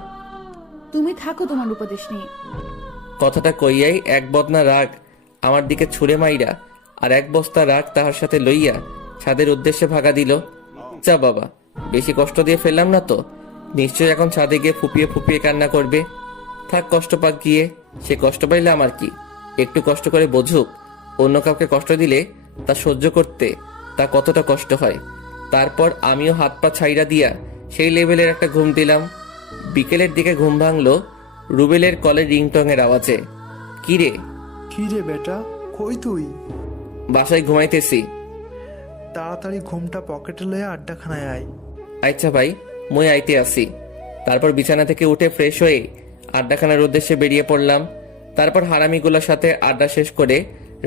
তুমি থাকো তোমার উপদেশ নিয়ে। কথাটা কইয়াই এক বদনা রাগ আমার দিকে ছুঁড়ে মাইরা আর এক বস্তা রাগ তাহার সাথে লইয়া ছাদের উদ্দেশ্যে ভাগা দিল। যা বাবা, বেশি কষ্ট দিয়ে ফেললাম না তো? নিশ্চয়ই এখন ছাদে গিয়ে ফুপিয়ে ফুপিয়ে কান্না করবে। থাক, কষ্ট পাক গিয়ে, সে কষ্ট পাইলে আমার কি? একটু কষ্ট করে বোঝুক, অন্য কাউকে কষ্ট দিলে তা সহ্য করতে তা কতটা কষ্ট হয়। তারপর আমিও হাত পা ছাইরা দিয়া সেই লেভেলের একটা ঘুম দিলাম। বিকেলের দিকে ঘুম ভাঙলো রুবেলের কলের রিংটং এর আওয়াজে। কিরে? কি রে বেটা, কই তুই? বাসায় ঘুমাইতেছি। তাড়াতাড়ি ঘুমটা পকেটে লয়ে আড্ডাখানায় আয়। আচ্ছা ভাই, মই আইতে আসি। তারপর বিছানা থেকে উঠে ফ্রেশ হয়ে আড্ডাখানার উদ্দেশ্যে বেরিয়ে পড়লাম। তারপর হারামিগুলোর সাথে আড্ডা শেষ করে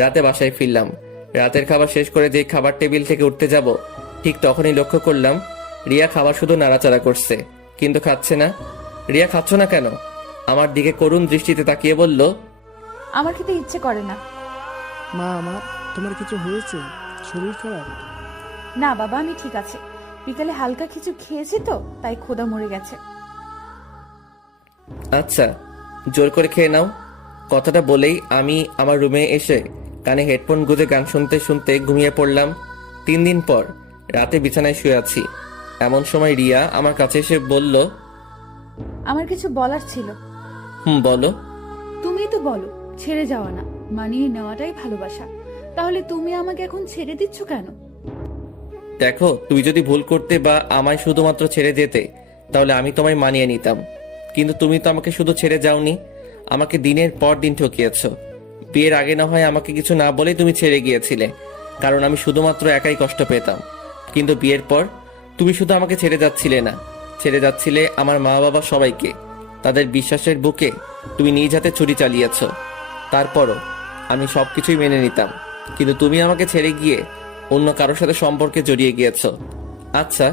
রাতে বাসায় ফিরলাম। রাতের খাবার শেষ করে যে খাবার টেবিল থেকে উঠতে যাব, ঠিক তখনই লক্ষ্য করলাম রিয়া খাবার শুধু নাড়াচাড়া করছে, কিন্তু খাচ্ছে না। রিয়া, খাচ্ছ না কেন? আমার দিকে করুণ দৃষ্টিতে তাকিয়ে বলল, আমার খেতে ইচ্ছে করে না। মা, আমার তোমার কিছু হয়েছে? শরীর খারাপ? না বাবা, আমি ঠিক আছে। বিকালে হালকা কিছু খেয়েছি তো, তাই ক্ষুধা মরে গেছে। আচ্ছা, জোর করে খেয়ে নাও। কথাটা বলেই আমি আমার রুমে এসে কানে হেডফোন গুঁজে গান শুনতে শুনতে ঘুমিয়ে পড়লাম। 3 দিন পর রাতে বিছানায় শুয়ে আছি। এমন সময় রিয়া আমার কাছে এসে বলল, আমার কিছু বলার ছিল। বলো। তুমি তো বলো ছেড়ে যাওয়া না, মানিয়ে নেওয়াটাই ভালোবাসা। তাহলে তুমি আমাকে এখন ছেড়ে দিচ্ছ কেন? দেখো, তুমি যদি ভুল করতে বা আমায় শুধুমাত্র ছেড়ে যেতে, তাহলে আমি তোমায় মানিয়ে নিতাম। কিন্তু তুমি তো আমাকে শুধু ছেড়ে যাওনি, আমাকে দিনের পর দিন ঠকিয়েছ। বিয়ের আগে না হয় আমাকে কিছু না বলেই তুমি ছেড়ে গিয়েছিলে, কারণ আমি শুধুমাত্র একাই কষ্ট পেতাম। কিন্তু বিয়ের পর তুমি শুধু আমাকে ছেড়ে যাচ্ছিলে না, ছেড়ে যাচ্ছিলে আমার মা বাবা সবাইকে। তাদের বিশ্বাসের বুকে তুমি নিজ হাতে ছুরি চালিয়েছ। তারপরও আমি সবকিছুই মেনে নিতাম, কিন্তু তুমি আমাকে ছেড়ে গিয়ে অন্য কারোর সাথে সম্পর্কে জড়িয়ে গিয়েছ। আচ্ছা,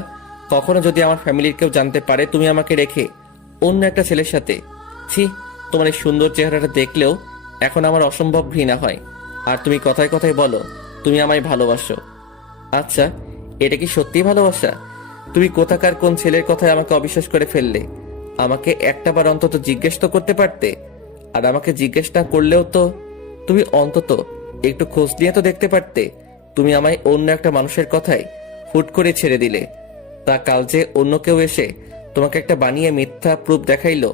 কখনো যদি আমার ফ্যামিলির কেউ জানতে পারে তুমি আমাকে রেখে অন্য একটা ছেলের সাথে, ছি, তোমার এই সুন্দর চেহারাটা দেখলেও এখন আমার অসম্ভব ঘৃণা হয়। আর তুমি কথায় কথায় বলো তুমি আমায় ভালোবাসো। আচ্ছা, এটা কি সত্যিই ভালোবাসা? তুমি কোথাকার কোন ছেলের কথায় আমাকে অবিশ্বাস করে ফেললে? আমাকে একটাবার অন্তত জিজ্ঞেস তো করতে পারতে। আর আমাকে জিজ্ঞেস না করলেও তো তুমি অন্তত একটু খোঁজ নিয়ে তো দেখতে পারতে। তুমি আমায় অন্য একটা মানুষের কথায় হুট করে ছেড়ে দিলে। তা কাল যে অন্য কেউ এসে তোমাকে একটা বানিয়ে মিথ্যা প্রুফ দেখাইলো,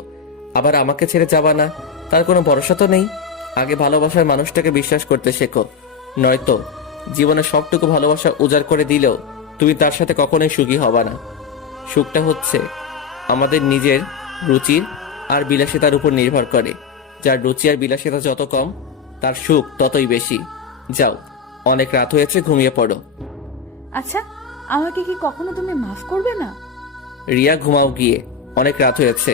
আবার আমাকে ছেড়ে যাবা না, তার কোনো ভরসা তো নেই। আগে ভালোবাসার মানুষটাকে বিশ্বাস করতে শেখো, নয়তো জীবনে সবটুকু ভালোবাসা উজাড় করে দিলেও তুমি তার সাথে কখনোই সুখী হবা না। সুখটা হচ্ছে আমাদের নিজের রুচির আর বিলাসিতার উপর নির্ভর করে। যার রুচি আর বিলাসিতা যত কম, তার সুখ ততই বেশি। যাও, অনেক রাত হয়েছে, ঘুমিয়ে পড়ো। আচ্ছা, আমাকে কি কখনো তুমি মাফ করবে না? রিয়া, ঘুমাও গিয়ে, অনেক রাত হয়েছে।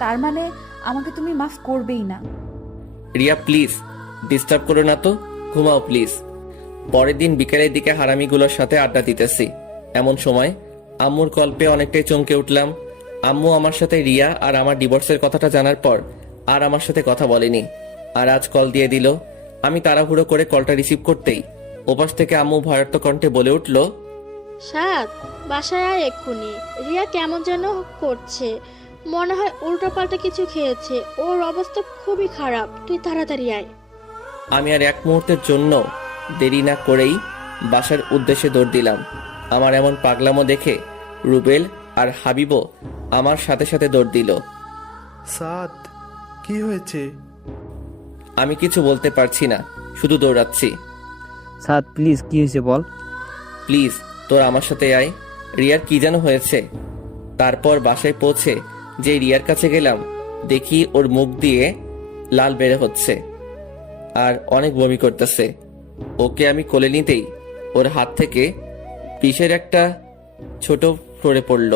তার মানে আমাকে তুমি মাফ করবেই না? রিয়া প্লিজ, ডিস্টার্ব করো না তো, ঘুমাও প্লিজ। পরের দিন বিকেলের দিকে হারামিগুলোর সাথে আড্ডা দিতেছি। এমন সময় আম্মুর কল পেয়ে অনেকটাই চমকে উঠলাম। আম্মু আমার সাথে রিয়া আর আমার ডিভোর্সের কথাটা জানার পর আর আমার সাথে কথা বলেনি, আর আজ কল দিয়ে দিল। আমি তাড়াহুড়ো করে কলটা রিসিভ করতেই ওপাশ থেকে আম্মু ভয়ার্থ কণ্ঠে বলে উঠল, সাদ, বাসায় আয় এক্ষুনি। রিয়া কেমন যেন করছে, মনে হয় উল্টোপাল্টা কিছু খেয়েছে। ওর অবস্থা খুবই খারাপ, তুই তাড়াতাড়ি আয়। আমি আর এক মুহূর্তের জন্য দেরি না করেই বাসার উদ্দেশ্যে দৌড় দিলাম। আমার এমন পাগলামো দেখে রুবেল আর হাবিবও আমার সাথে সাথে দৌড় দিল। সাদ, কি হয়েছে? আমি কিছু বলতে পারছি না, শুধু দৌড়াচ্ছি। সাদ প্লিজ, কি হয়েছে বল। প্লিজ তোর আমার সাথে আয়। রিয়ার কি যেন হয়েছে। তারপর বাসায় পৌঁছে যে রিয়ার কাছে গেলাম, দেখি ওর মুখ দিয়ে লাল বের হচ্ছে আর অনেক বমি করতেছে। ওকে আমি কোলে নিতেই ওর হাত থেকে বিষের একটা ছোট সরে পড়ল।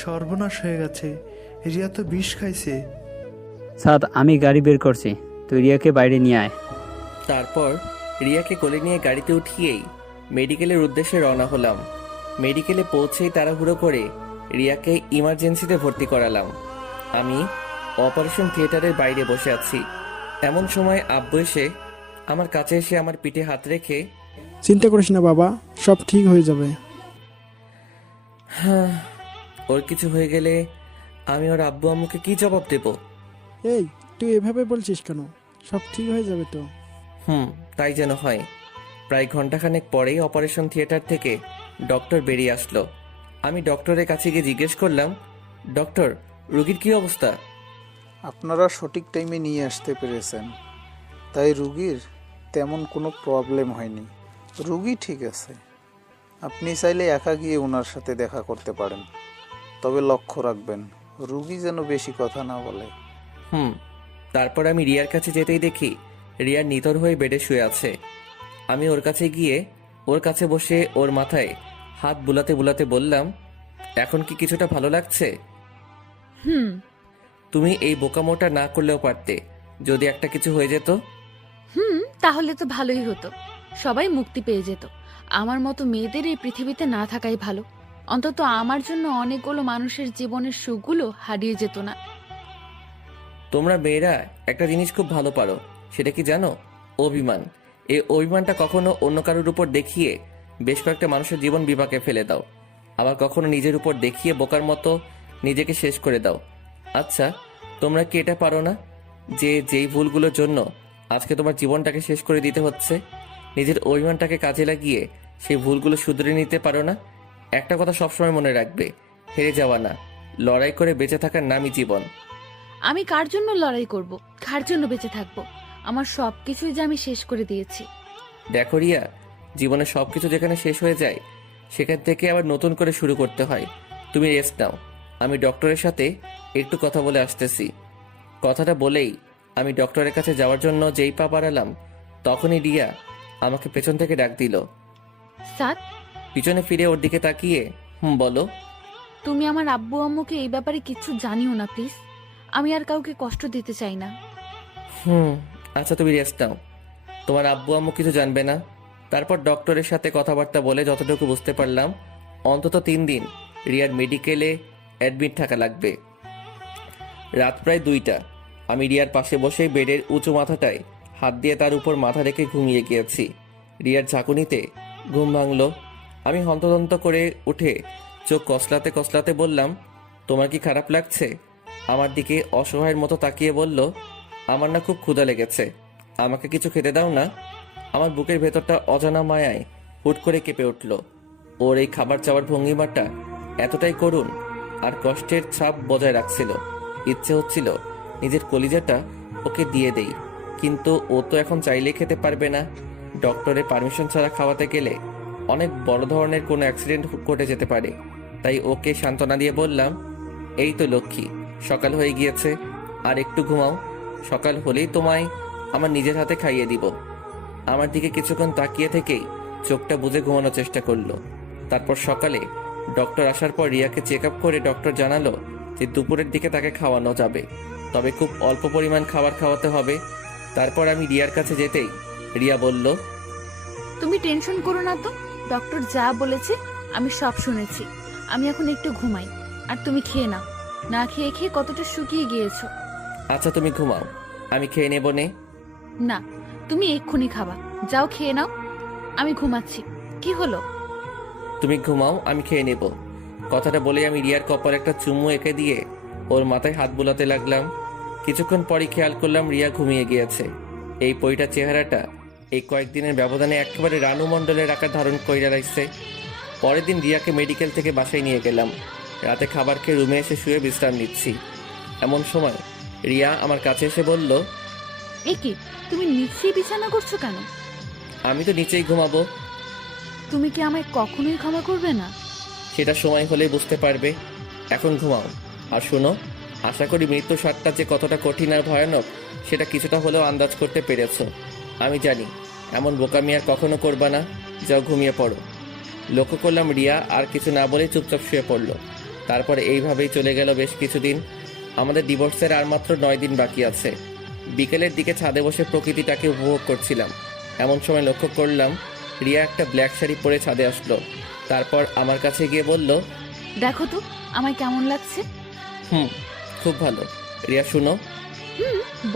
সর্বনাশ হয়ে গেছে, রিয়া তো বিষ খাইছে। সাদ, আমি গাড়ি বের করছি, তুই রিয়াকে বাইরে নিয়ে আয়। তারপর রিয়াকে কোলে নিয়ে গাড়িতে উঠিয়েই মেডিকেলের উদ্দেশ্যে রওনা হলাম। মেডিকেলে পৌঁছেই তাড়াহুড়ো করে রিয়াকে ইমার্জেন্সিতে ভর্তি করালাম। আমি অপারেশন থিয়েটারের বাইরে বসে আছি। এমন সময় আব্বু এসে আমার কাছে এসে আমার পিঠে হাত রেখে, চিন্তা করিস না বাবা, সব ঠিক হয়ে যাবে। হ্যাঁ, ওর কিছু হয়ে গেলে আমি ওর আব্বু আম্মুকে কি জবাব দেব? এই, তুই এভাবে বলছিস কেন? সব ঠিক হয়ে যাবে তো। তাই যেন হয়। প্রায় ঘন্টাখানেক পরেই অপারেশন থিয়েটার থেকে ডক্টর বেরিয়ে আসলো। আমি ডক্টরের কাছে গিয়ে জিজ্ঞেস করলাম, ডক্টর, রোগীর কি অবস্থা? আপনারা সঠিক টাইমে নিয়ে আসতে পেরেছেন, তাই রুগীর তেমন কোনো প্রবলেম হয়নি। রুগী ঠিক আছে। আপনি চাইলে একা গিয়ে ওনার সাথে দেখা করতে পারেন, তবে লক্ষ্য রাখবেন রুগী যেন বেশি কথা না বলে। তারপর আমি রিয়ার কাছে যেতেই দেখি রিয়া নিথর হয়ে বেডে শুয়ে আছে। আমি ওর কাছে গিয়ে ওর কাছে বসে ওর মাথায় হাত বুলাতে বুলাতে বললাম, এখন কি কিছুটা ভালো লাগছে? তুমি এই বোকামোটা না করলেও পারতে, যদি একটা কিছু হয়ে যেত। তাহলে তো ভালোই হতো, সবাই মুক্তি পেয়ে যেত। আমার মতো মেয়েদের এই পৃথিবীতে না থাকাই ভালো। অন্তত আমার জন্য অনেকগুলো মানুষের জীবনের সুখগুলো হারিয়ে যেত না। তোমরা মেয়েরা একটা জিনিস খুব ভালো পারো, সেটা কি জানো? অভিমান। এই অভিমানটা কখনো অন্য কারোর উপর দেখিয়ে বেশ কয়েকটা মানুষের জীবন বিপাকে ফেলে দাও, আবার কখনো নিজের উপর দেখিয়ে বোকার মতো নিজেকে শেষ করে দাও। আচ্ছা, তোমরা কি এটা পারো না যে যেই ভুলগুলোর জন্য আজকে তোমার জীবনটাকে শেষ করে দিতে হচ্ছে, নিজের অভিমানটাকে কাজে লাগিয়ে সেই ভুলগুলো শুধরে নিতে পারো না? একটা কথা সবসময় মনে রাখবে, হেরে যাওয়া না, লড়াই করে বেঁচে থাকার নামই জীবন। আমি কার জন্য লড়াই করব, কার জন্য বেঁচে থাকবো? আমার সবকিছুই যে আমি শেষ করে দিয়েছি। দেখো রিয়া, জীবনে সবকিছু যেখানে শেষ হয়ে যায় সেখান থেকে আবার নতুন করে শুরু করতে হয়। তুমি রেস্ট নাও, আমি ডক্টরের সাথে একটু কথা বলে আসতেছি। কথাটা বলেই আমি ডক্টরের কাছে যাওয়ার জন্য যেই পা বাড়ালাম, তখনই রিয়া আমাকে পেছন থেকে ডাক দিল। সাদ, পিছনে ফিরে ওর দিকে তাকিয়ে বলো। তুমি আমার আব্বু আম্মুকে এই ব্যাপারে কিছু জানিও না প্লিজ। আমি আর কাউকে কষ্ট দিতে চাই না। আচ্ছা, তুমি রেস্ট নাও, তোমার আব্বু আম্মু কিছু জানবে না। তারপর ডক্টরের সাথে কথাবার্তা বলে যতটুকু বুঝতে পারলাম, অন্তত 3 দিন রিয়ার মেডিকেলে অ্যাডমিট থাকা লাগবে। রাত প্রায় 2টা। আমি রিয়ার পাশে বসে বেডের উঁচু মাথাটায় হাত দিয়ে তার উপর মাথা রেখে ঘুমিয়ে গিয়েছি। রিয়ার ঝাঁকুনিতে ঘুম ভাঙলো। আমি হন্তদন্ত করে উঠে চোখ কসলাতে কসলাতে বললাম, তোমার কি খারাপ লাগছে? আমার দিকে অসহায়ের মতো তাকিয়ে বলল, আমার না খুব ক্ষুধা লেগেছে, আমাকে কিছু খেতে দাও না। আমার বুকের ভেতরটা অজানা মায়ায় হুট করে কেঁপে উঠল। ওর এই খাবার চাওয়ার ভঙ্গিমাটা এতটাই করুণ আর কষ্টের ছাপ বজায় রাখছিল। ইচ্ছে হচ্ছিল নিজের কলিজাটা ওকে দিয়ে দেই, কিন্তু ও তো এখন চাইলে খেতে পারবে না। ডক্টরের পারমিশন ছাড়া খাওয়াতে গেলে অনেক বড় ধরনের কোনো অ্যাক্সিডেন্ট ঘটে যেতে পারে। তাই ওকে সান্ত্বনা দিয়ে বললাম, এই তো লক্ষ্মী, সকাল হয়ে গিয়েছে, আর একটু ঘুমাও, সকাল হলেই তোমায় আমার নিজের হাতে খাইয়ে দিব। আমার দিকে কিছুক্ষণ তাকিয়ে থেকেই চোখটা বুজে ঘুমানোর চেষ্টা করলো। তারপর সকালে ডক্টর আসার পর রিয়াকে চেক আপ করে ডক্টর জানালো যে দুপুরের দিকে তাকে খাওয়ানো যাবে, তবে খুব অল্প পরিমাণ খাবার খাওয়াতে হবে। তারপর আমি রিয়ার কাছে যেতেই রিয়া বলল, তুমি টেনশন করো না তো, ডক্টর যা বলেছে আমি সব শুনেছি। আমি এখন একটু ঘুমাই, আর তুমি খেয়ে নাও। না খেয়ে খেয়ে কতটা শুকিয়ে গিয়েছো। আচ্ছা তুমি ঘুমাও, আমি খেয়ে নেব নে। না, তুমি এক্ষুনি খাবা, যাও খেয়ে নাও। আমি ঘুমাচ্ছি। কি হলো? তুমি ঘুমাও, আমি খেয়ে নেব। কথাটা বলে আমি রিয়ার কপালে একটা চুমু এঁকে দিয়ে ওর মাথায় হাত বুলাতে লাগলাম। কিছুক্ষণ পরই খেয়াল করলাম রিয়া ঘুমিয়ে গিয়েছে। এই পরিটা চেহারাটা এই কয়েকদিনের ব্যবধানে একেবারে রানু মণ্ডলের আকার ধারণ করে লাগছে। পরের দিন রিয়াকে মেডিকেল থেকে বাসায় নিয়ে গেলাম। রাতে খাবার খেয়ে রুমে এসে শুয়ে বিশ্রাম নিচ্ছি। এমন সময় রিয়া আমার কাছে এসে বলল, এ কি, তুমি নিচেই বিছানা করছো কেন? আমি তো নিচেই ঘুমাবো। তুমি কি আমায় কখনোই ক্ষমা করবে না? সেটা সময় হলেই বুঝতে পারবে, এখন ঘুমাও। আর শোনো, আশা করি মৃত্যুর স্বাদটা যে কতটা কঠিন আর ভয়ানক সেটা কিছুটা হলেও আন্দাজ করতে পেরেছ। আমি জানি এমন বোকামি আর কখনো করবা না। যাও ঘুমিয়ে পড়ো। লক্ষ্য করলাম রিয়া আর কিছু না বলেই চুপচাপ শুয়ে পড়ল। তারপর এইভাবেই চলে গেল বেশ কিছুদিন। আমাদের ডিভোর্সের আর মাত্র 9 দিন বাকি আছে। বিকেলের দিকে ছাদে বসে প্রকৃতিটাকে উপভোগ করছিলাম। এমন সময় লক্ষ্য করলাম রিয়া একটা ব্ল্যাক শাড়ি পরে ছাদে আসলো। তারপর আমার কাছে গিয়ে বলল, দেখো তো আমায় কেমন লাগছে। খুব ভালো। রিয়া শুনো।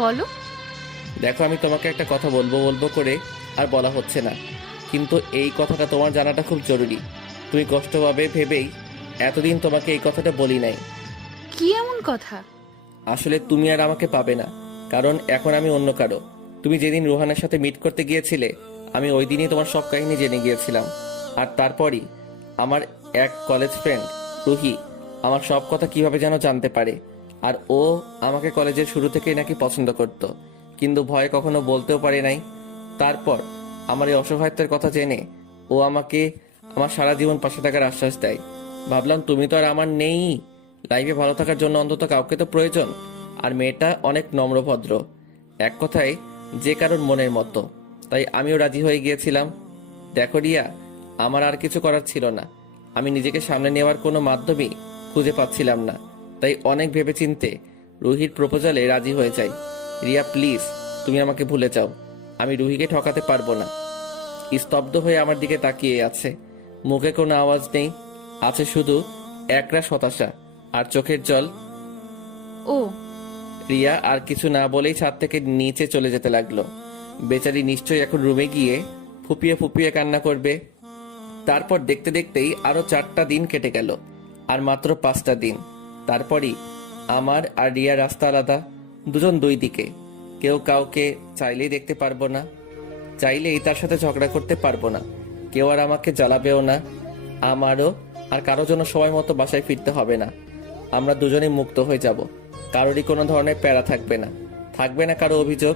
বলো। দেখো, আমি তোমাকে একটা কথা বলবো করে আর বলা হচ্ছে না, কিন্তু এই কথাটা তোমার জানাটা খুব জরুরি। তুমি কষ্ট পাবে ভেবেই এতদিন তোমাকে এই কথাটা বলি নাই। কি এমন কথা? আসলে তুমি আর আমাকে পাবে না, কারণ এখন আমি অন্য কারো। তুমি যেদিন রোহানের সাথে মিট করতে গিয়েছিলে, আমি ওই দিনই তোমার সব কাহিনী জেনে গিয়েছিলাম। আর তারপরই আমার এক কলেজ ফ্রেন্ড রুহি আমার সব কথা কিভাবে যেন জানতে পারে। আর ও আমাকে কলেজের শুরু থেকেই নাকি পছন্দ করত, কিন্তু ভয়ে কখনো বলতেও পারে নাই। তারপর আমার এই অসহায়ত্বের কথা জেনে ও আমাকে আমার সারা জীবন পাশে থাকার আশ্বাস দেয়। ভাবলাম তুমি তো আর আমার নেই, লাইফে ভালো থাকার জন্য অন্তত কাউকে তো প্রয়োজন। আর মেয়েটা অনেক নম্রভদ্র, এক কথায় যে কারোর মনের মতো। তাই আমিও রাজি হয়ে গিয়েছিলাম। দেখো রিয়া, আমার আর কিছু করার ছিল না। আমি নিজেকে সামনে নেওয়ার কোনো মাধ্যমই খুঁজে পাচ্ছিলাম না। তাই অনেক ভেবেচিন্তে রুহির প্রপোজালে রাজি হয়ে যাই। রিয়া প্লিজ, তুমি আমাকে ভুলে যাও। আমি রুহিকে ঠকাতে পারবো না। স্তব্ধ হয়ে আমার দিকে তাকিয়ে আছে। মুখে কোনো আওয়াজ নেই, আছে শুধু একরাশ হতাশা আর চোখের জল। ও রিয়া আর কিছু না বলেই ছাদ থেকে নিচে চলে যেতে লাগলো। বেচারি নিশ্চয়ই এখন রুমে গিয়ে ফুপিয়ে ফুপিয়ে কান্না করবে। তারপর দেখতে দেখতেই আরো 4টা দিন কেটে গেল, আর মাত্র 5টা দিন। তারপরই আমার আর রিয়া রাস্তা আলাদা, দুজন দুই দিকে। কেউ কাউকে চাইলেই দেখতে পারবো না, চাইলেই তার সাথে ঝগড়া করতে পারবো না। কেউ আর আমাকে জ্বালাবেও না। আমারও আর কারো জন্য সময় মতো বাসায় ফিরতে হবে না। আমরা দুজনেই মুক্ত হয়ে যাব। কারোরই কোনো ধরনের প্যারা থাকবে না, থাকবে না কারো অভিযোগ।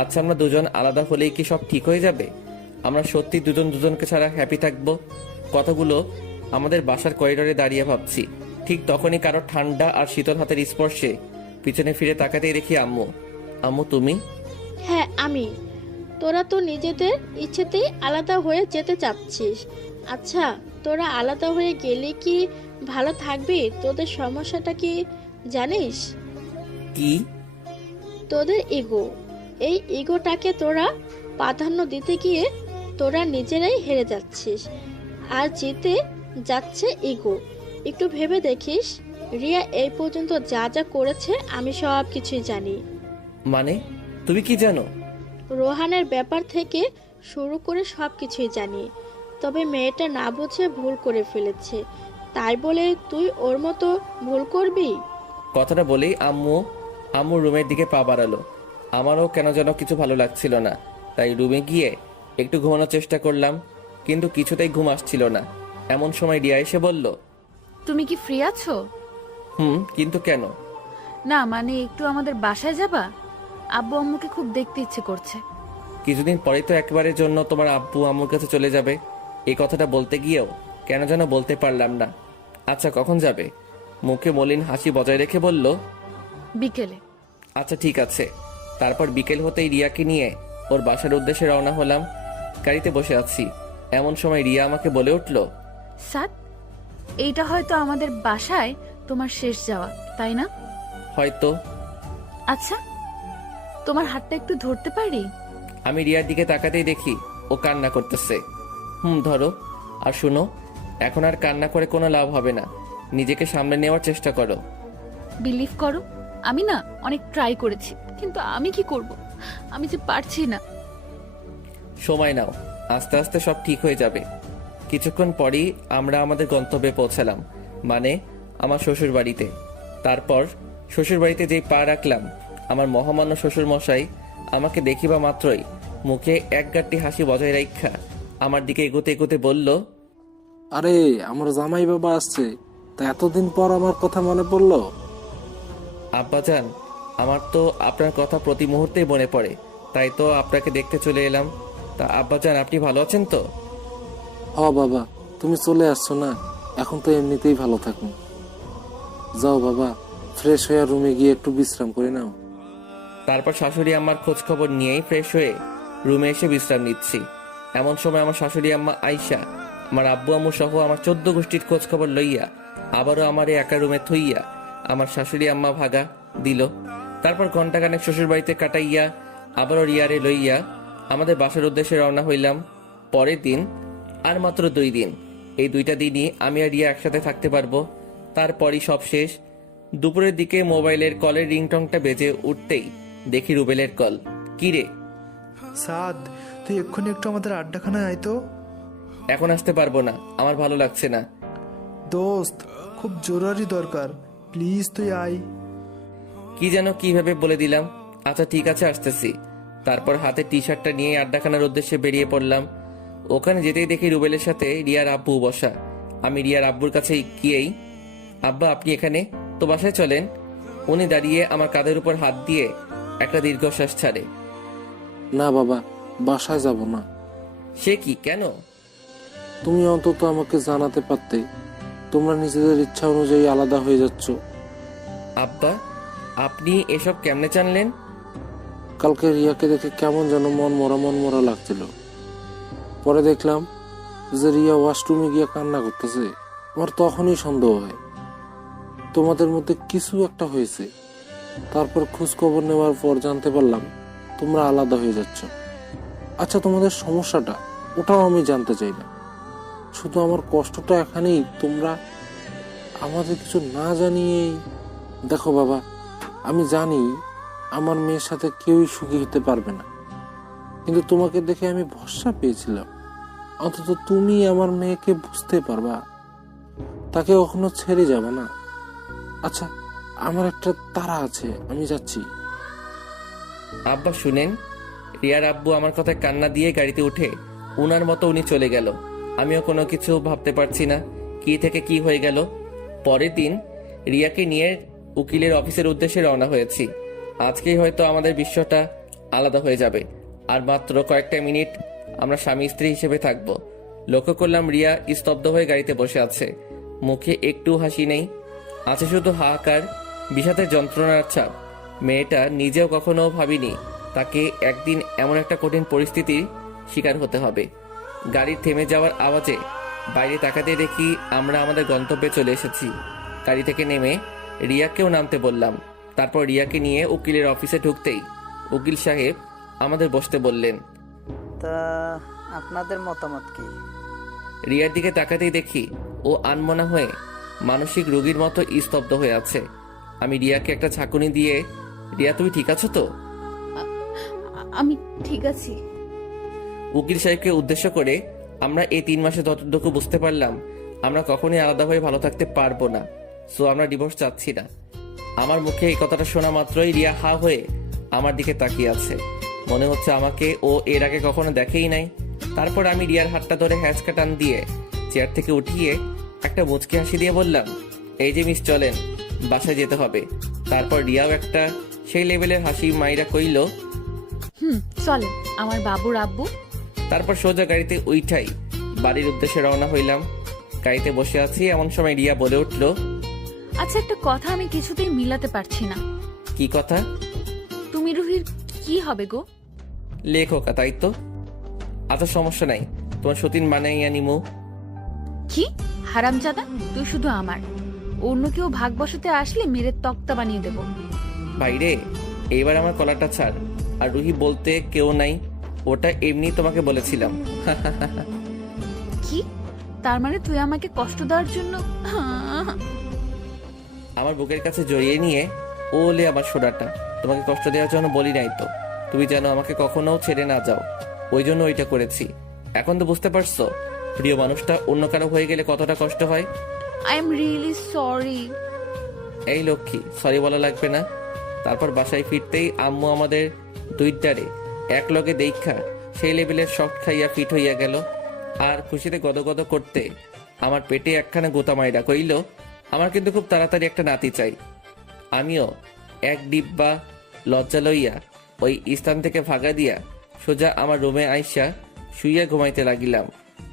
আচ্ছা, আমরা দুজন আলাদা হলেই কি সব ঠিক হয়ে যাবে? আমরা সত্যি দুজন দুজনকে ছাড়া হ্যাপি থাকবো? কথাগুলো আমাদের বাসার করিডোরে দাঁড়িয়ে ভাবছি। ঠিক তখনই কারো ঠান্ডা আর শীতল হাতের স্পর্শে পিছনে ফিরে তাকাতেই দেখি আম্মু। আম্মু তুমি? হ্যাঁ আমি। তোরা তো নিজেদের ইচ্ছেতেই আলাদা হয়ে যেতে চাচ্ছিস। আচ্ছা, তোরা আলাদা হয়ে গেলে কি ভালো থাকবি? তোদের সমস্যাটা কি জানিস? কি? তোদের ইগো। এই ইগোটাকে তোরা প্রাধান্য দিতে গিয়ে তোরা নিজেরাই হেরে যাচ্ছিস, আর জিতে যাচ্ছে ইগো। একটু ভেবে দেখিস, রিয়া এই পর্যন্ত যা যা করেছে আমি সব কিছুই জানি। মানে তুমি কি জানো? রোহানের ব্যাপার থেকে শুরু করে সব কিছুই জানি, তবে মেয়েটা না বুঝে ভুল করে ফেলেছে, তাই বলে তুই ওর মতো ভুল করবি? কথাটা বলেই আম্মু রুমের দিকে পা বাড়ালো। আমারও কেন যেন কিছু ভালো লাগছিল না, তাই রুমে গিয়ে একটু ঘুমানোর চেষ্টা করলাম, কিন্তু কিছুতেই ঘুম আসছিল না। এমন সময় রিয়া এসে বলল, তুমি কি ফ্রি আছো? কিন্তু কেন? না মানে একটু আমাদের বাসায় যাবা? আব্বু আম্মুকে খুব দেখতে ইচ্ছে করছে। কিছুদিন পরেই তো একবারের জন্য তোমার আব্বু আম্মুর কাছে চলে যাবে। এই কথাটা বলতে গিয়েও কেন যেন বলতে পারলাম না। আচ্ছা কখন যাবে? মুখে মলিন হাসি বজায় রেখে বলল, বিকেলে। আচ্ছা ঠিক আছে। তারপর বিকেল হতেই রিয়াকে নিয়ে ওর বাসার উদ্দেশ্যে রওনা হলাম। গাড়িতে বসে আছি, এমন সময় রিয়া আমাকে বলে উঠল, সাদ, এইটা হয়তো আমাদের বাসায় তোমার শেষ যাওয়া, তাই না? হয়তো। আচ্ছা, তোমার হাতটা একটু ধরতে পারি? আমি রিয়ার দিকে তাকাতেই দেখি ও কান্না করতেছে। ধরো। আর শুনো, এখন আর কান্না করে কোনো লাভ হবে না, নিজেকে সামলে নেওয়ার চেষ্টা করো। বিলিভ করো, আমি না অনেক ট্রাই করেছি, কিন্তু আমি কি করব, আমি যে পারছি না। সময় নাও, আস্তে আস্তে সব ঠিক হয়ে যাবে। কিছুক্ষণ পরেই আমরা আমাদের গন্তব্যে পৌঁছালাম, মানে আমার শ্বশুর বাড়িতে। তারপর শ্বশুর বাড়িতে যেই পা রাখলাম, আমার মহামান্য শ্বশুর মশাই আমাকে দেখিবা মাত্রই মুখে এক গাঁটটি হাসি বজায় রাখা আমার দিকে এগোতে এগোতে বলল, আরে আমার জামাই বাবা আসছে, তা এতদিন পর আমার কথা মনে পড়লো? আব্বাজান, আমার তো আপনার কথা প্রতি মুহূর্তেই মনে পড়ে, তাই তো আপনাকে দেখতে চলে এলাম। তা আব্বাজান, আপনি ভালো আছেন তো? বাবা, তুমি চলে আসছো না, এখন তো এমনিতেই ভালো থাকুন। যাও বাবা, ফ্রেশ হয়ে রুমে গিয়ে একটু বিশ্রাম করে নাও। তারপর শাশুড়ি আম্মার খোঁজ খবর নিয়েই ফ্রেশ হয়ে রুমে এসে বিশ্রাম নিচ্ছি। এমন সময় আমার শাশুড়ি আম্মা আয়শা আমার আব্বু আম্মু সহ আমার 14 গোষ্ঠীর খোঁজ খবর লইয়া আবারও আমার একা রুমে থইয়া আমার শাশুড়ি আম্মা ভাগা দিল। তারপর ঘন্টাখানেক শ্বশুর বাড়িতে কাটাইয়া আবারও রিয়ারে লইয়া আমাদের বাসার উদ্দেশ্যে রওনা হইলাম। পরের দিন আর মাত্র 2 দিন, এই 2টা দিনই আমি আর রিয়া একসাথে থাকতে পারবো। তারপরই সব শেষ। দুপুরের দিকে মোবাইলের কলের রিংটংটা বেজে উঠতেই দেখি রুবেলের কল। কি রে? সাদ, তুই এক্ষুনি একটু আমাদের আড্ডাখানায় আয় তো। এখন আসতে পারবো না, আমার ভালো লাগছে না। দোস্ত, খুব জরুরি দরকার, প্লিজ তুই আয়। কি যেন কিভাবে বলে দিলাম। আচ্ছা ঠিক আছে, আসতেছি। তারপর হাতে টি শার্টটা নিয়ে আড্ডাখানার উদ্দেশ্যে বেরিয়ে পড়লাম। ওখানে যেতেই দেখি রুবেলের সাথে রিয়ার আব্বু বসা। আমি রিয়ার আব্বুর কাছে গিয়েই, আব্বা আপনি এখানে, তো বাসায় চলেন। উনি দাঁড়িয়ে আমার কাঁধের উপর হাত দিয়ে একটা দীর্ঘশ্বাস ছাড়ে। না বাবা, বাসায় যাব না। সে কি, কেন? তুমি অন্তত আমাকে জানাতে পারতে, তোমরা নিজেদের ইচ্ছা অনুযায়ী আলাদা হয়ে যাচ্ছ। আব্বা, আপনি এসব কেমনে জানলেন? কালকে রিয়াকে দেখে কেমন যেন মন মরা লাগছিল। পরে দেখলাম যে রিয়া ওয়াশরুমে গিয়ে কান্না করতেছে। আমার তখনই সন্দেহ হয় তোমাদের মধ্যে কিছু একটা হয়েছে। তারপর খোঁজ খবর নেওয়ার পর জানতে পারলাম তোমরা আলাদা হয়ে যাচ্ছ। আচ্ছা, তোমাদের সমস্যাটা ওটাও আমি জানতে চাই না, শুধু আমার কষ্টটা এখানেই তোমরা আমাদের কিছু না জানিয়েই। দেখো বাবা, আমি জানি আমার মেয়ের সাথে কেউই সুখী হতে পারবে না, কিন্তু তোমাকে দেখে আমি ভরসা পেয়েছিলাম অন্তত তুমি আমার মেয়েকে বুঝতে পারবা, তাকে কখনো ছেড়ে যাবে না। আচ্ছা, আমার একটা তাড়া আছে, আমি যাচ্ছি। আব্বা শুনেন, রিয়ার আব্বু আমার কথায় কান্না দিয়ে গাড়িতে উঠে উনার মতো উনি চলে গেল। আমিও কোনো কিছু ভাবতে পারছি না কি থেকে কি হয়ে গেল। পরের দিন রিয়াকে নিয়ে উকিলের অফিসের উদ্দেশ্যে রওনা হয়েছি। আজকেই হয়তো আমাদের বিশ্বটা আলাদা হয়ে যাবে। আর মাত্র কয়েকটা মিনিট আমরা স্বামী স্ত্রী হিসেবে থাকব। লক্ষ্য করলাম রিয়া স্তব্ধ হয়ে গাড়িতে বসে আছে, মুখে একটু হাসি নেই, আছে শুধু হাহাকার, বিষাদের যন্ত্রণার ছাপ। মেয়েটা নিজেও কখনো ভাবিনি তাকে একদিন এমন একটা কঠিন পরিস্থিতির শিকার হতে হবে। গাড়ির থেমে যাওয়ার আওয়াজে বাইরে তাকাতে দেখি আমরা আমাদের গন্তব্যে চলে এসেছি। গাড়ি থেকে নেমে রিয়াকেও নামতে বললাম। তারপর রিয়াকে নিয়ে উকিলের অফিসে ঢুকতেই উকিল সাহেব আমাদের বসতে বললেন। তা আপনাদের মতামত কি? রিয়ার দিকে তাকাতেই দেখি ও আনমনা হয়ে মানসিক রোগীর মতো স্তব্ধ হয়ে আছে। আমি রিয়াকে একটা ঝাঁকুনি দিয়ে, রিয়া তুমি ঠিক আছো তো? আমি ঠিক আছি। উকিল সাহেবকে উদ্দেশ্য করে, আমরা এই 3 মাসে যতটুকু বুঝতে পারলাম আমরা কখনোই আলাদা হয়ে ভালো থাকতে পারবো না, সো আমরা ডিভোর্স চাচ্ছি না। আমার মুখে এই কথাটা শোনা মাত্রই রিয়া হা হয়ে আমার দিকে তাকিয়ে আছে। মনে হচ্ছে আমাকে ও এর আগে কখনো দেখেই নাই। তারপর আমি রিয়ার হাতটা ধরে হ্যাঁচকা টান দিয়ে চেয়ার থেকে উঠিয়ে একটা মুচকি হাসি দিয়ে বললাম, এই যে মিস চলেন, বাসায় যেতে হবে। তারপর রিয়াও একটা সেই লেভেলের হাসি মাইরা কইল, চলেন আমার বাবুর আব্বু। তারপর সোজা গাড়িতে উইঠাই বাড়ির উদ্দেশ্যে রওনা হইলাম। গাড়িতে বসে আছি এমন সময় রিয়া বলে উঠল, আচ্ছা, একটা কথা আমি কিছুতেই মিলাতে পারছি না। কি কথা? তুমি রুহির কি হবে গো? লেখকা, তাই তো। আচ্ছা সমস্যা নাই, তোমার সতীন বানাইয়া নিমু। কি হারামজাদা, তুই শুধু আমার, অন্য কেউ ভাগ বসাতে আসলে মেরে তক্তা বানিয়ে দেব। ভাইরে, এইবার আমার কলারটা ছাড়। আর রুহি বলতে কেউ নাই, ওটা এমনি তোমাকে বলেছিলাম। কি তার মানে তুই আমাকে কষ্ট দেওয়ার জন্য? আমার বুকের কাছে জড়িয়ে নিয়ে ওলে আমার সোনাটা, তোমাকে কষ্ট দেওয়ার জন্য বলি নাই তো, তুমি যেন আমাকে কখনো ছেড়ে না যাও, ওই জন্য ওইটা করেছি। এখন তো বুঝতে পারছো প্রিয় মানুষটা অন্য কারো হয়ে গেলে কতটা কষ্ট হয়। I am really sorry. এই লক্ষ্মী, সরি বলা লাগবে না। তারপর বাসায় ফিরতেই আম্মু আমাদের দুইটারে এক লগে দেখা সেই লেভেলের শক্ট খাইয়া ফিট হইয়া গেল। আর খুশিতে গদগদ করতে আমার পেটে একখানা গোতা মাইরা কইল, আমার কিন্তু খুব তাড়াতাড়ি একটা নাতি চাই। আমিও এক ডিব্বা লজ্জা লইয়া ওই স্থান থেকে ভাগা দিয়া সোজা আমার রুমে আইসা শুইয়া ঘুমাইতে লাগিলাম।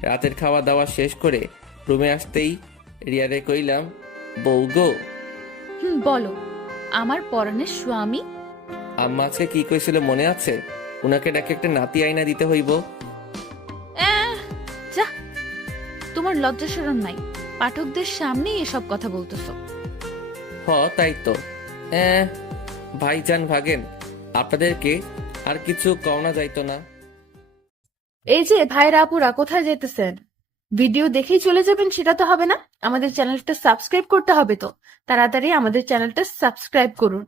রাতের খাওয়া দাওয়া শেষ করে রুমে আসতেই রিয়ারে কইলাম, বউ গো। বলো আমার পরাণের স্বামী। আম্মা আজকে কি কইছিল মনে আছে? উনাকে ডাকে একটা নাতি আইনা দিতে হইব। যা, তোমার লজ্জা শরম নাই, পাঠকদের সামনেই এসব কথা বলতেছো। হ তাই তো। ভাইজান ভাগেন, আপনাদেরকে আর কিছু কওনা যাইতো না। এই যে ভাইরা আপুরা কোথায় যেতেছেন? ভিডিও দেখেই চলে যাবেন সেটা তো হবে না, আমাদের চ্যানেলটা সাবস্ক্রাইব করতে হবে। তো তাড়াতাড়ি আমাদের চ্যানেলটা সাবস্ক্রাইব করুন।